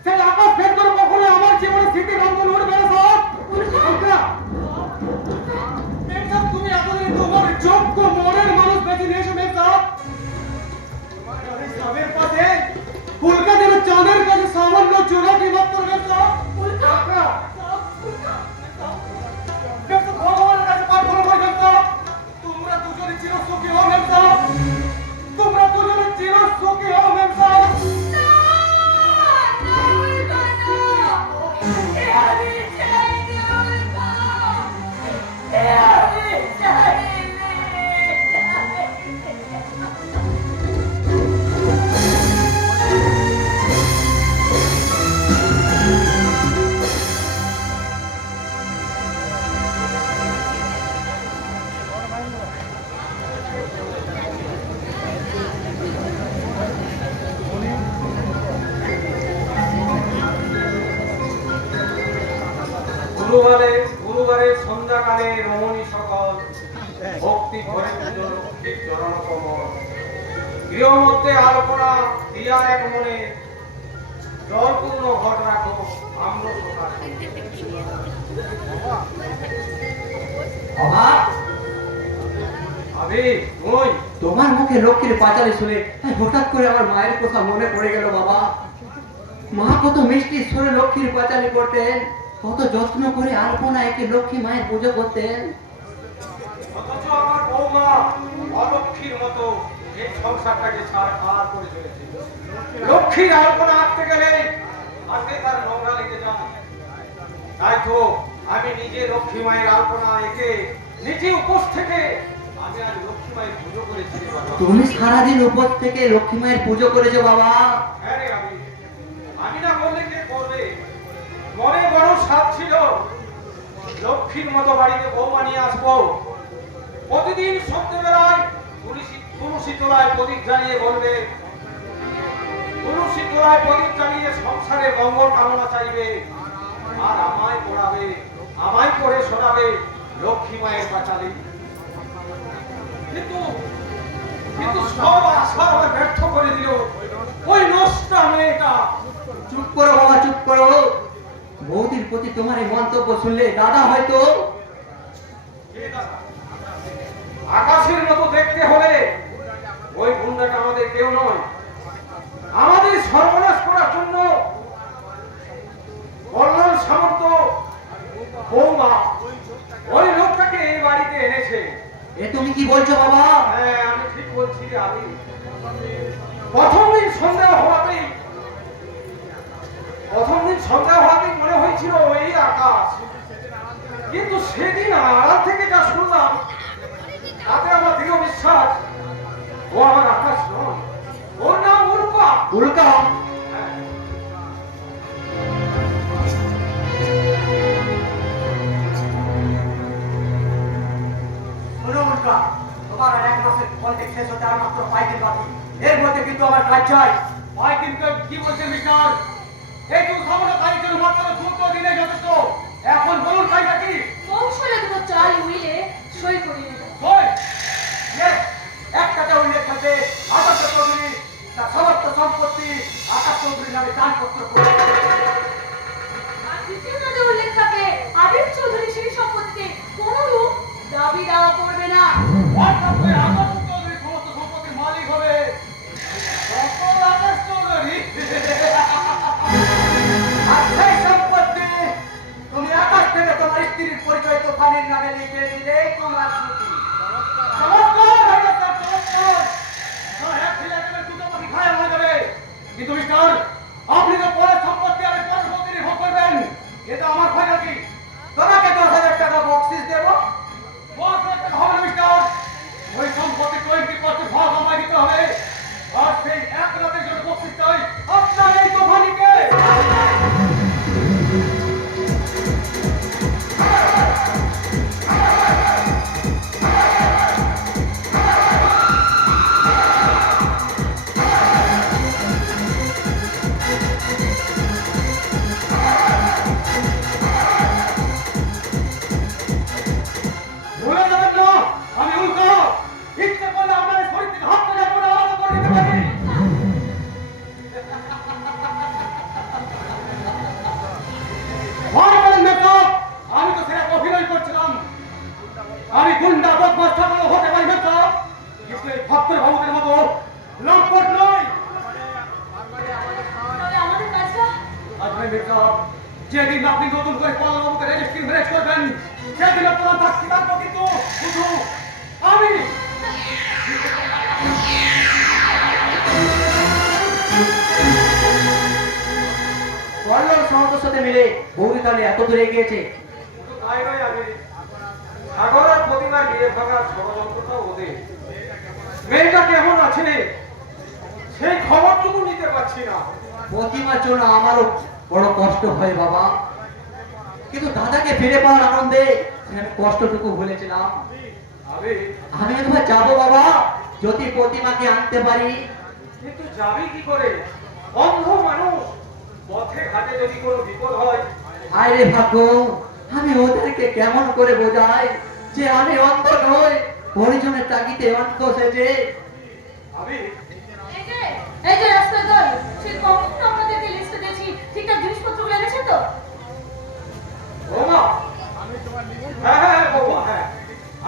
সেই আকাশ ভেদ করে কখনো আমার জীবনে স্মৃতি রঙ্গন উঠবে না সব। উল্টা। মেঘনাথ, তুমি এতদিন তোমার যোগ্য মনের মানুষ বেঁচে নিয়েছো মেঘনাথ। সাবের পাশে উল্কা যেন চাঁদের কাছে সামান্য চোরা কি মাত্র মেঘনাথ। উল্কা ভগবানের কাছে প্রার্থনা করে মেঘনাথ, তোমরা দুজনে চিরসুখী হও মেঘনাথ। তোমরা দুজনে চিরসুখী হও মেঘনাথ। গুরুবারের সন্ধ্যাকালে রমণী সকল ভক্তি ভরে পুজো লক্ষ্মীর চরণ কমল। গৃহ মধ্যে আলোচনা দিয়া এক মনে জলপূর্ণ ঘট রাখো আম্র সকাল। বাবা, আবে তুই তোমার মুখে লক্ষ্মীর পাঁচালি শুনে হঠাৎ করে আমার মায়ের কথা মনে পড়ে গেল বাবা। মা কত মিষ্টি সুরে লক্ষ্মীর পাঁচালি করতেন, কত যত্ন করে আলপনা একে লক্ষ্মী মায়ের পুজো করতেন। অথচ আমার বৌমা অলক্ষ্মীর মতো এই সংসারটাকে ছাড়খাড় করে চলেছে। লক্ষ্মীর আলপনা আঁকতে গেলে হাতে তার নোংরা লেগে যায়। তাই তো আমি নিজে লক্ষ্মী মায়ের আলপনা এঁকে নিজে উপোস থেকে আমি আজ লক্ষ্মী মায়ের পুজো করেছি রে বাবা। তুমি সারাদিন উপর থেকে লক্ষ্মী মায়ের পুজো করেছো বাবা। হ্যাঁ রে, আমি না বললে কে করবে? মনে বড় সাধ ছিল লক্ষ্মীর মতো বাড়িতে বৌমা নিয়ে আসবো। প্রতিদিন সন্ধ্যেবেলায় তুলসী তোলায় প্রদীপ জ্বালিয়ে বলবে, তুলসী তোলায় প্রদীপ জ্বালিয়ে সংসারে মঙ্গল কামনা চাইবে, আর আমায় পড়াবে, আমায় পড়ে শোনাবে লক্ষ্মী মায়ের পাঁচালি। কিন্তু কিন্তু সব আশা আমার ব্যর্থ করে দিল ওই নষ্টা মেয়েটা। চুপ করো বাবা, চুপ করো। বৌদির প্রতি তোমার এই মন্তব্য শুনলে দাদা হয়তো আকাশের মতো দেখতে হলে ওই গুন্ডাটা আমাদের কেউ নয়। আমাদের সর্বনাশ করার জন্য কল্যাণ সামর্থ্য বৌমা ওই লোকটাকে এই বাড়িতে এনেছে। এ তুমি কি বলছো বাবা? হ্যাঁ, আমি ঠিক বলছি। আমি প্রথম দিন সন্ধ্যা হওয়াতেই মনে হয়েছিল এই আকাশ, কিন্তু সেদিন আড়াল থেকে যা শুনলাম তাতে আমার দৃঢ় বিশ্বাস ও আমার আকাশ নয়, ওর নাম উল্কা। উল্কা? শোনো উল্কা, তোমার আর এক মাসের কন্ট্রাক্ট শেষ হতে আর মাত্র 5 দিন বাকি। এর মধ্যে কিন্তু আমার কাজ চাই। 5 দিন কি বলছেন মিস্টার? এই তো সামনে তারিখের মাত্র 2 দিনে যথেষ্ট। এখন বলুন কাজটা কি? কৌশলে দুটো চাল উইলে সই করিয়ে দেবো। ওই একটাতে উল্লেখ থাকবে আকাশ চৌধুরী তার সমস্ত সম্পত্তি আকাশ চৌধুরীর নামে দানপত্র করে। আর দ্বিতীয়টাতে উল্লেখ থাকে আবির চৌধুরী সেই সম্পত্তিতে কোনোরূপ দাবি দাওয়া করবে না। অর্থাৎ ওই আকাশ চৌধুরী সমস্ত সম্পত্তির মালিক হবে। ডক্টর আকাশ চৌধুরী। আর সেই সম্পত্তি তুমি আকাশ থেকে তোমার স্ত্রীর পরিচয় তোফানির নামে লিখে দিলেই তোমার ছুটি। চমৎকার ভাইয়া, চমৎকার। এক ছেলে একেবারে দুটো পাখি খায়। কিন্তু মিস্টার, আপনি তো পরের সম্পত্তি আর পরের সম্পত্তি ভোগ করবেন, এটা আমার ভয় নাকি? তোমাকে 10,000 টাকা বকশিস দেবো। বস একটা হবে না মিস্টার, ওই সম্পত্তি 20% ভাগ আমায় দিতে হবে, আর সেই এক রাতের জন্য বকশিস চাই আপনার এই তোফানিকে। ভুলে যাবেন না, আমি উল্টো ইচ্ছে করলে আপনার এই শরীর থেকে হাত থেকে করে আলাদা করে দিতে পারি। ভয় করেন না তো, আমি তো সেটা অভিনয় করছিলাম। আমি গুন্ডা বদমাস থাকলেও হতে পারি না তো, কিন্তু এই ভক্তের ভবনের মতো লম্পট নই। তবে আমাদের কাজটা আজকে বেটা, যেদিন আপনি নতুন করে পলাবাবুকে রেজিস্ট্রি ম্যারেজ করবেন, সেদিন আপনার থাকতে থাকবো, কিন্তু শুধু আমি। পল্লব সমাজের সাথে মিলে গৌরী তাহলে এত দূরে এগিয়েছে। শুধু তাই নয়, আমি সাগরের প্রতিমার বিয়ে ভাঙার ষড়যন্ত্রটাও ওদের। মেয়েটা কেমন আছে সেই খবরটুকু নিতে পারছি না। প্রতিমার জন্য আমারও বড় কষ্ট হয় বাবা, কিন্তু দাদাকে ফিরে পাওয়ার আনন্দে আমি কষ্টটুকু ভুলেছিলাম। আমি তোমার যাবো বাবা, যদি প্রতিমাকে আনতে পারি। কিন্তু যাবি কি করে? অন্ধ মানুষ, পথে ঘাটে যদি কোনো বিপদ হয়। হায় রে ভাগ্য, আমি ওদেরকে কেমন করে বোঝাই যে আমি অন্ধ নই, পরিজনের তাগিদে অন্ধ সেজে। আমি এই যে রাস্তায় দল, সে কখন আপনাদেরকে লিস্টে দিয়েছি, ঠিকঠাক জিনিসপত্রগুলো এনেছে তো? বৌমা, হ্যাঁ হ্যাঁ বৌমা, হ্যাঁ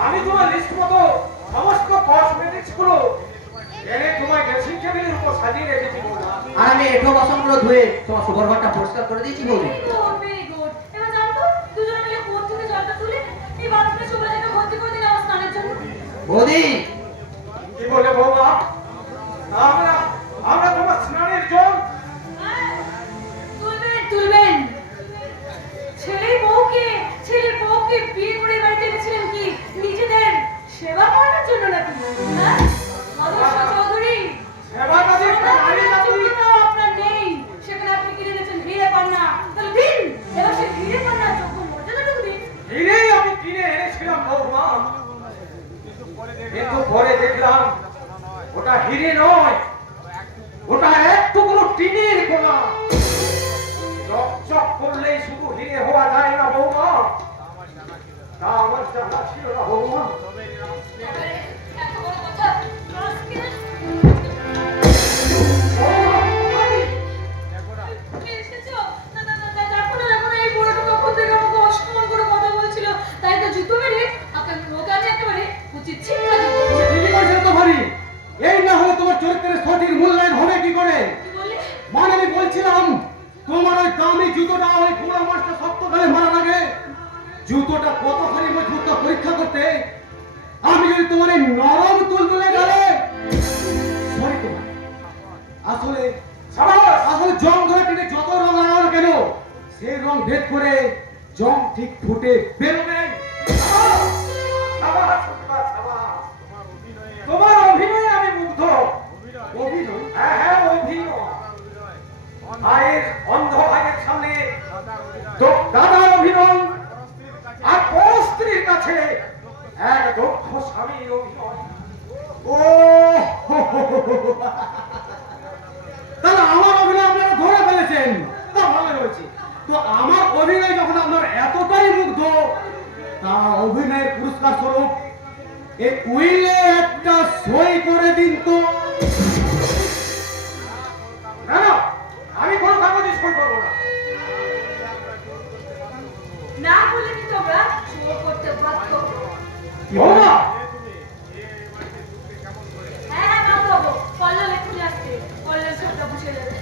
আমি তোমার লিস্ট মতো সমস্ত কসমেটিক্স গুলো এনে তোমার ড্রেসিং টেবিলের উপর সাজিয়ে রেখেছি বৌমা। আর আমি এঠো বাসনগুলো ধুয়ে তোমার সুগর ঘরটা পরিষ্কার করে দিয়েছি বৌদি। Very good. এবার জানো তো, দুজনে মিলে কোর্ট থেকে জলটা তুলে এই বাথরুমে সুবলা জায়গা ভর্তি করে দিন আমার স্নানের জন্য। বৌদি, কি বলে বৌমা? আমরা আমরা তোমার স্নানের জল হ্যাঁ, তুলবেন। ছেলের বউকে বিয়ে করে এই বাড়িতে এনেছিলেন কি নিজেদের সেবা করার জন্য নাকি? হ্যাঁ, আদর্শ চৌধুরী, সেবা কাজে একটা নারী জাতি। যোগ্যতাও আপনার নেই, সেখানে আপনি কিনে এনেছেন হিরে পান্না। তাহলে দিন, এবার সে হিরে পান্না যোগ্য মর্যাদাটুকু দিন। হিরেই আমি কিনে এনেছিলাম বৌমা, কিন্তু পরে দেখলাম ওটা হিরে নয়, ওটা এক টুকরো টিনের গোলা। চকচক করলেই শুধু হিরে হওয়া যায় না বৌমা, তা আমার জানা ছিল না বৌমা। এত বড় কথা আজকে এসেছো? না, দেখো না, এই বুড়োটা কখন থেকে আমাকে অসম্মান করে কথা বলছিল। তাই তো জুতো মেরে আপনার লোকানে একেবারে উচিত শিক্ষা দিব। তুমি ঠিকই করেছো তো ভারি, এই না হলে তোমার চরিত্রের সঠিক মূল্যায়ন হবে কি করে? কি বললি? মানে আমি বলছিলাম তোমার ওই দামি জুতোটা ওই বুড়ো মাছটা শক্ত গালে মারা লাগে, জুতোটা কতখানি মজবুত তা পরীক্ষা করতে আমি যদি তোমার এই নরম তুলতুলে গালে সরি তোমার আসলে আসলে জং ধরে টেনে যত রং লাগানো কেন সেই রং ভেদ করে জং ঠিক ফুটে বেরোবে। তোমার অভিনয়ে আমি মুগ্ধ। অভিনয়? হ্যাঁ হ্যাঁ অভিনয়। ভাইয়ের অন্ধ ভাইয়ের সামনে দাদার অভিনয় আর পর স্ত্রীর কাছে এক দক্ষ স্বামীর অভিনয়। ও তাহলে আমার অভিনয় আপনারা ধরে ফেলেছেন, তা ভালো হয়েছে। তো আমার অভিনয় যখন আপনার এতটাই মুগ্ধ, তা অভিনয়ের পুরস্কার স্বরূপ এই উইলে একটা সই করে দিন তো। না না, আমি কোনো কাগজে সই করবো না। না বলে কি তোমরা চোর করতে বাধ্য? বৌমা, হ্যাঁ, বাধ্য হবো। পল্লব এক্ষুনি আসছে, পল্লব সবটা বুঝে যাবে।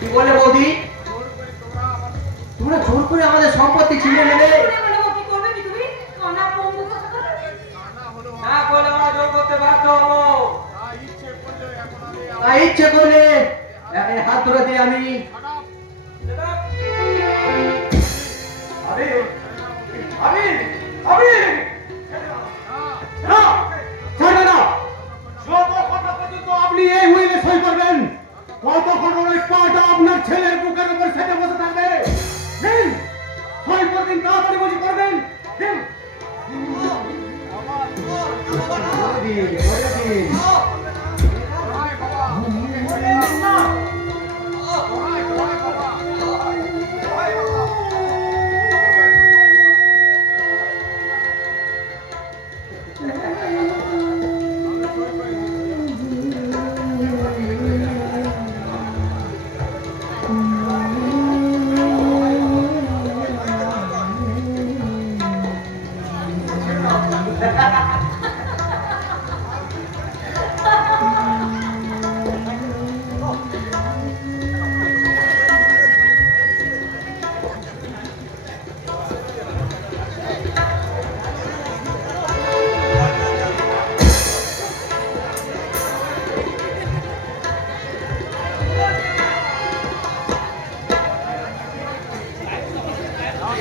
কি বলে বৌদি? তোমরা জোর করে আমাদের সম্পত্তি ছিনিয়ে নেবে? কি করবে কি তুমি? কানা পঙ্গু কথা বলো। না বলে আমরা জোর করতে বাধ্য হবো। তাই ইচ্ছে করলে এই হাত ধরে দিয়ে আমি আরে আমি আমি না ছাড়বে না যতক্ষণ না পর্যন্ত আপনি এই হুইলে সই করবেন ততক্ষণ ওই পাটা আপনার ছেলের বুকের উপর সেটে বসে থাকবে দিন সই করবেন তাড়াতাড়ি বসে করবেন দিন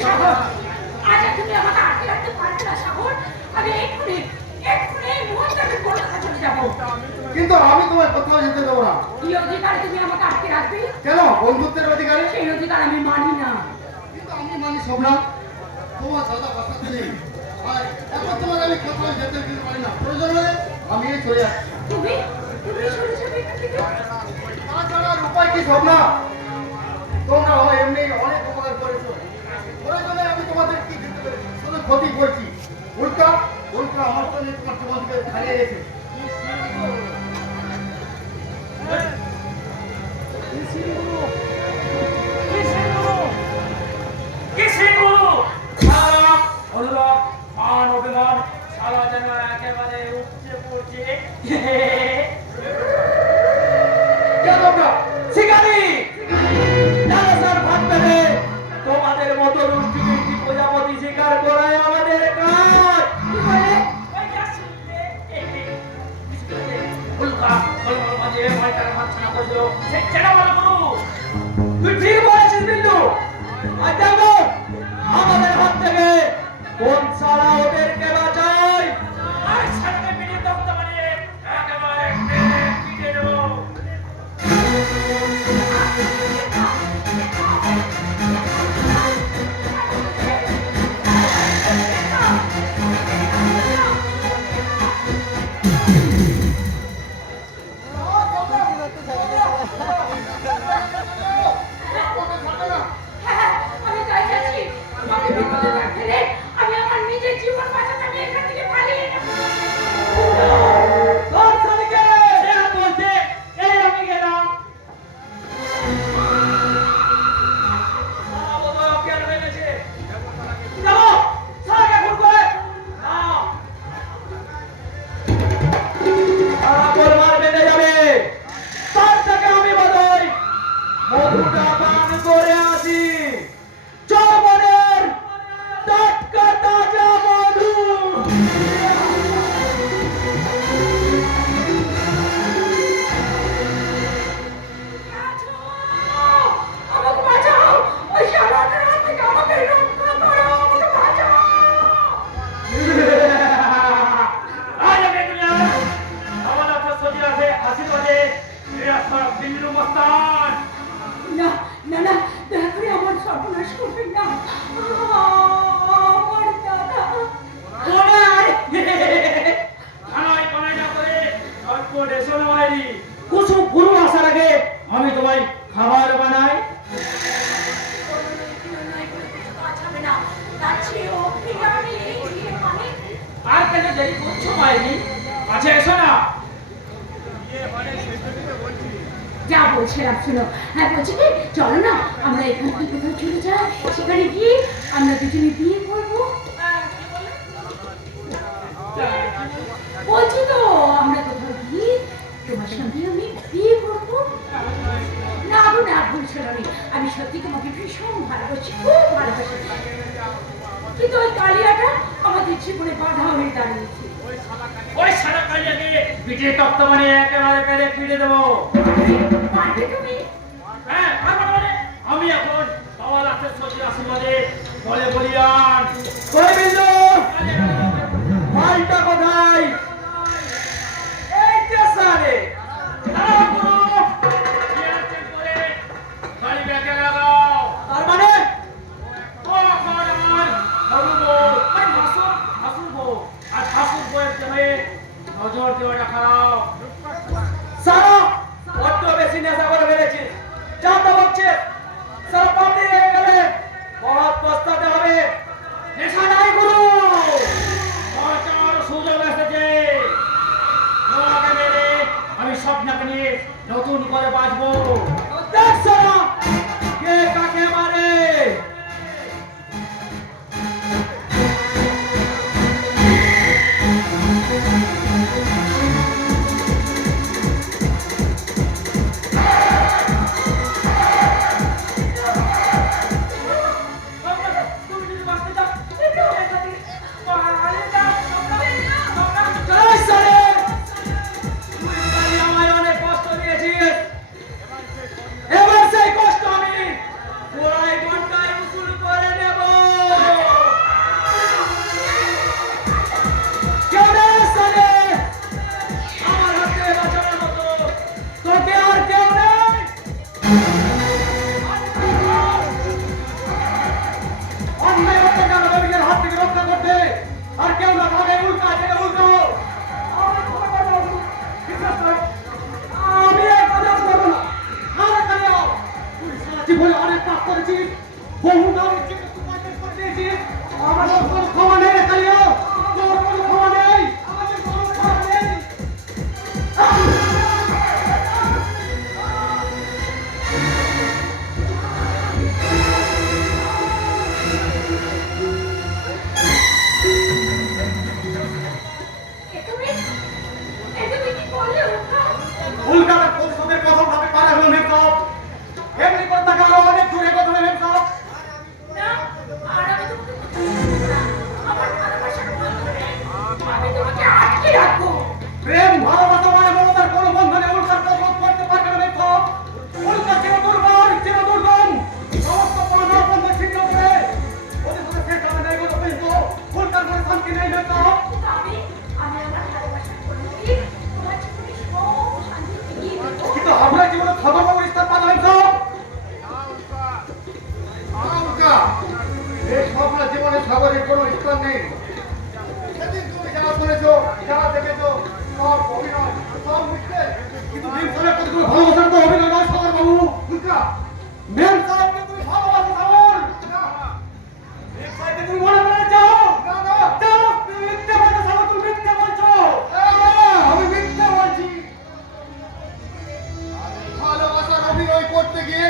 সাগর, আজ আর তুমি আমাকে আটকে রাখতে পারবে না সাগর। আমি এক্ষুনি এই মুহূর্তে আমি কলকাতা চলে যাবো। কিন্তু আমি তোমায় কোথাও যেতে দেবো না কি অধিকারে তুমি আমাকে আটকে রাখবে? কেন বন্ধুত্বের অধিকারে সেই অধিকার আমি মানি না। কিন্তু আমি মানি শোভনা তোমার দাদা বাঁচাতে নেই আর এখন তোমার আমি কোথাও যেতে দিতে পারি না প্রয়োজন হলে আমি এই চলে যাচ্ছি তুমি সরে যাবে এখান থেকে? তাছাড়া আর উপায় কি শোভনা তোমরা এমনি অনেক উপকার করেছো প্রয়োজনে আমি তোমাদের কি দিতে পেরেছি শুধু ক্ষতি করছি উল্টা আমার জন্য তোমার তোমাদেরকে হারিয়ে গেছে কিসে গুরু সারা অনুরাগ মান অভিমান সারা যেন একেবারে উপচে পড়ছে শিকারি লালসার ভাত পেলে তোমাদের মতো রুটি প্রজাপতি শিকার করাই আমাদের কাজ কি বলে ওই যা শুনতে উল্কা কলকাতা মাঝে মাইটার মাছনা কইলো সে চেনা বলে গুরু তুই ঠিক বলেছিস বিল্লু আর দেখো আমাদের হাত থেকে কোন সারা ওদেরকে বাঁচায় আর সাথে পিঠে দমতে মানে একেবারে পিঠে দেবো হ্যাঁ, আমি তাই যাচ্ছি। আমাকে বিপদে না ফেলে আমি আমার নিজের জীবন বাঁচাতে আমি এখান থেকে পালিয়ে নেব। তোর সঙ্গে সে বলছে এই আমি গেলাম সারা বদল অজ্ঞান হয়ে গেছে যাবো সারাকে ফোন করে সারা গোলমাল বেঁধে যাবে তার থেকে আমি বদল মধুটা পান করে আসি যৌবনের টাটকা তাজা মধু আমাকে বাঁচাও। ওই শালাটার হাত থেকে আমাকে রক্ষা করো। আমাকে বাঁচাও। আজ আমি দুনিয়া আমার আপনার সজির আছে আশীর্বাদে নিরাশা বিল্লু মস্তান না না না দয়া করে আমার সর্বনাশ করবেন না। আমার দাদা থানায় পানায় না করে অল্প রেশন মারি কুসুম গুরু আসার আগে আমি তোমায় খাবার বানাই বাঁচাবে না। তার চেয়েও প্রিয় আমি এই দিয়ে পানি। আর কেন দেরি করছো মায়েরি কাছে এসো না যা বলছিলাম শুনো। হ্যাঁ বলছি কি চলো না আমরা এখান থেকে কোথাও চলে যাই, সেখানে গিয়ে আমরা দুজনে বিয়ে করবো। বলছি তো আমরা কোথাও গিয়ে তোমার সঙ্গে আমি বিয়ে করবো। না গো না, ভুলছো না। আমি সত্যি তোমাকে ভীষণ ভালোবাসি, খুব ভালোবাসি। কিন্তু ওই কালিয়াটা আমাদের জীবনে বাধা হয়ে দাঁড়িয়েছে। ওই সারা কালিয়াকে পিঠে তপ্ত মানে একেবারে পেরে ফিরে দেবো। পারবে তুমি? হ্যাঁ, পারবো না মানে? আমি এখন বাবা রাতের সত্যি আশীর্বাদে বলে বলিয়ান কই বিন্দু মালটা কোথায়? এই যে সারে দাঁড়াও গুরু, চেয়ার চেক করে গাড়ি ব্যাগে লাগাও। তার মানে তখন আমার হরু বউ, এই ভাসুর বউ আর ভাসুর বউয়ের দেহে নজর দেওয়াটা খারাপ। সারা বড্ড বেশি নেশা করে ফেলেছিস, জানতে পারছে সারা পাবলি হয়ে গেলে মহৎ পস্তাতে হবে। নেশা নাই গুরু, বাঁচার সুযোগ এসেছে। নোয়াকে মেরে আমি স্বপ্নকে নিয়ে নতুন করে বাঁচবো। দেখ সারা কে কাকে মারে। তুমি যদি বাঁচতে চাও, এখান থেকে পালিয়ে যাও। এই সালে, তুই কালি আমায় অনেক কষ্ট দিয়েছিস। এবার সেই কষ্ট আমি পুরাই ঘন্টায় উসুল করে নেব। কেউ নেই সালে, আমার হাতে বাঁচানোর মতো তোকে আর কেউ নেই। অন্যায় অত্যাচার রবিকের হাত থেকে রক্ষা করতে আর কেউ না ভাবে উল্টা থেকে উল্টো। আমি এই কাজ করবো না। আরে কালিয়া, তুই সারা জীবনে অনেক পাপ করেছিস, বহু নামের জন্য তুই মাইনাস করে দিয়েছিস। আমার কোনো ক্ষমা নেই রে কালিয়া, তোর কোনো ক্ষমা নেই, আমাদের কোনো ক্ষমা নেই। এ তুমি কি করলে উঠা? উল্কাটা পরিষদের প্রথম ধাপে পারা হলো মেকআপ। এমনি করে তাকে আরো অনেক দূরে কথা মেকআপ। না, আর আমি তোমাকে কোথাও যেতে না। আমার ভালোবাসার বন্ধনে আমি তোমাকে আটকে রাখবো। প্রেম ভালোবাসা মায়ের মমতার কোনো বন্ধনে উল্কার প্রতিরোধ করতে পারবে না মেকআপ। উল্কা চির দুর্বল, চির দুর্গম, সমস্ত প্রাণ বন্ধ ছিন্ন করে ওদের সাথে শেষ হবে না এগুলো কিন্তু উল্কার কোনো শান্তি নেই মেকআপ। আমি আমার ভালোবাসার বন্ধনে তোমার জীবনে সব শান্তি ফিরিয়ে দেবো। কিন্তু আমরা জীবনে খবর খবর ইস্তার পাওয়া মেকআপ। আমকা এই স্বপ্ন জীবনে সাগরের কোনো স্থান নেই। সেদিন তুমি যারা শুনেছো, যারা দেখেছো, সব অভিনয়, সব মিথ্যে। কিন্তু মেম সাহেব কতগুলো ভালোবাসার তো অভিনয় নয় সাগর বাবু। উল্কা মেম সাহেবকে তুমি ভালোবাসো সাগর। মেম সাহেবকে তুমি মনে করে যাও। না না যাও, তুমি মিথ্যে বলছো সাগর, তুমি মিথ্যে বলছো। আমি মিথ্যে বলছি। ভালোবাসার অভিনয় করতে গিয়ে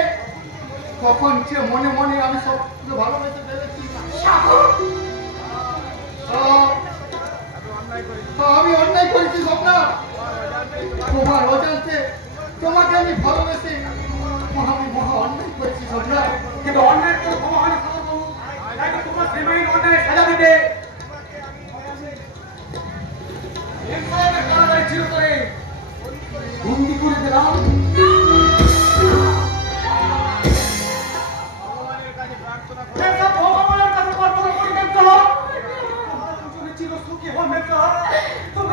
কখন যে মনে মনে আমি সব ভালোবেসে ফেলেছি। সাগর, তো আমি অন্যায় করেছি স্বপ্না। তোমার অজান্তে তোমাকে আমি ভালোবেসে আমি মহা অন্যায় করেছি স্বপ্না। কিন্তু অন্যের কোনো ক্ষমা হয় না সাগর বাবু। তাই তো তোমার প্রেমের অন্যায় সাজা দিতে মেম সাহেবের কারাগারে চিরতরে বন্দি করে দিলাম। মেম সাহেব ভগবানের কাছে প্রার্থনা করি মেম সাহেব, তোমরা দুজনে চির সুখী হও মেম সাহেব। তোমরা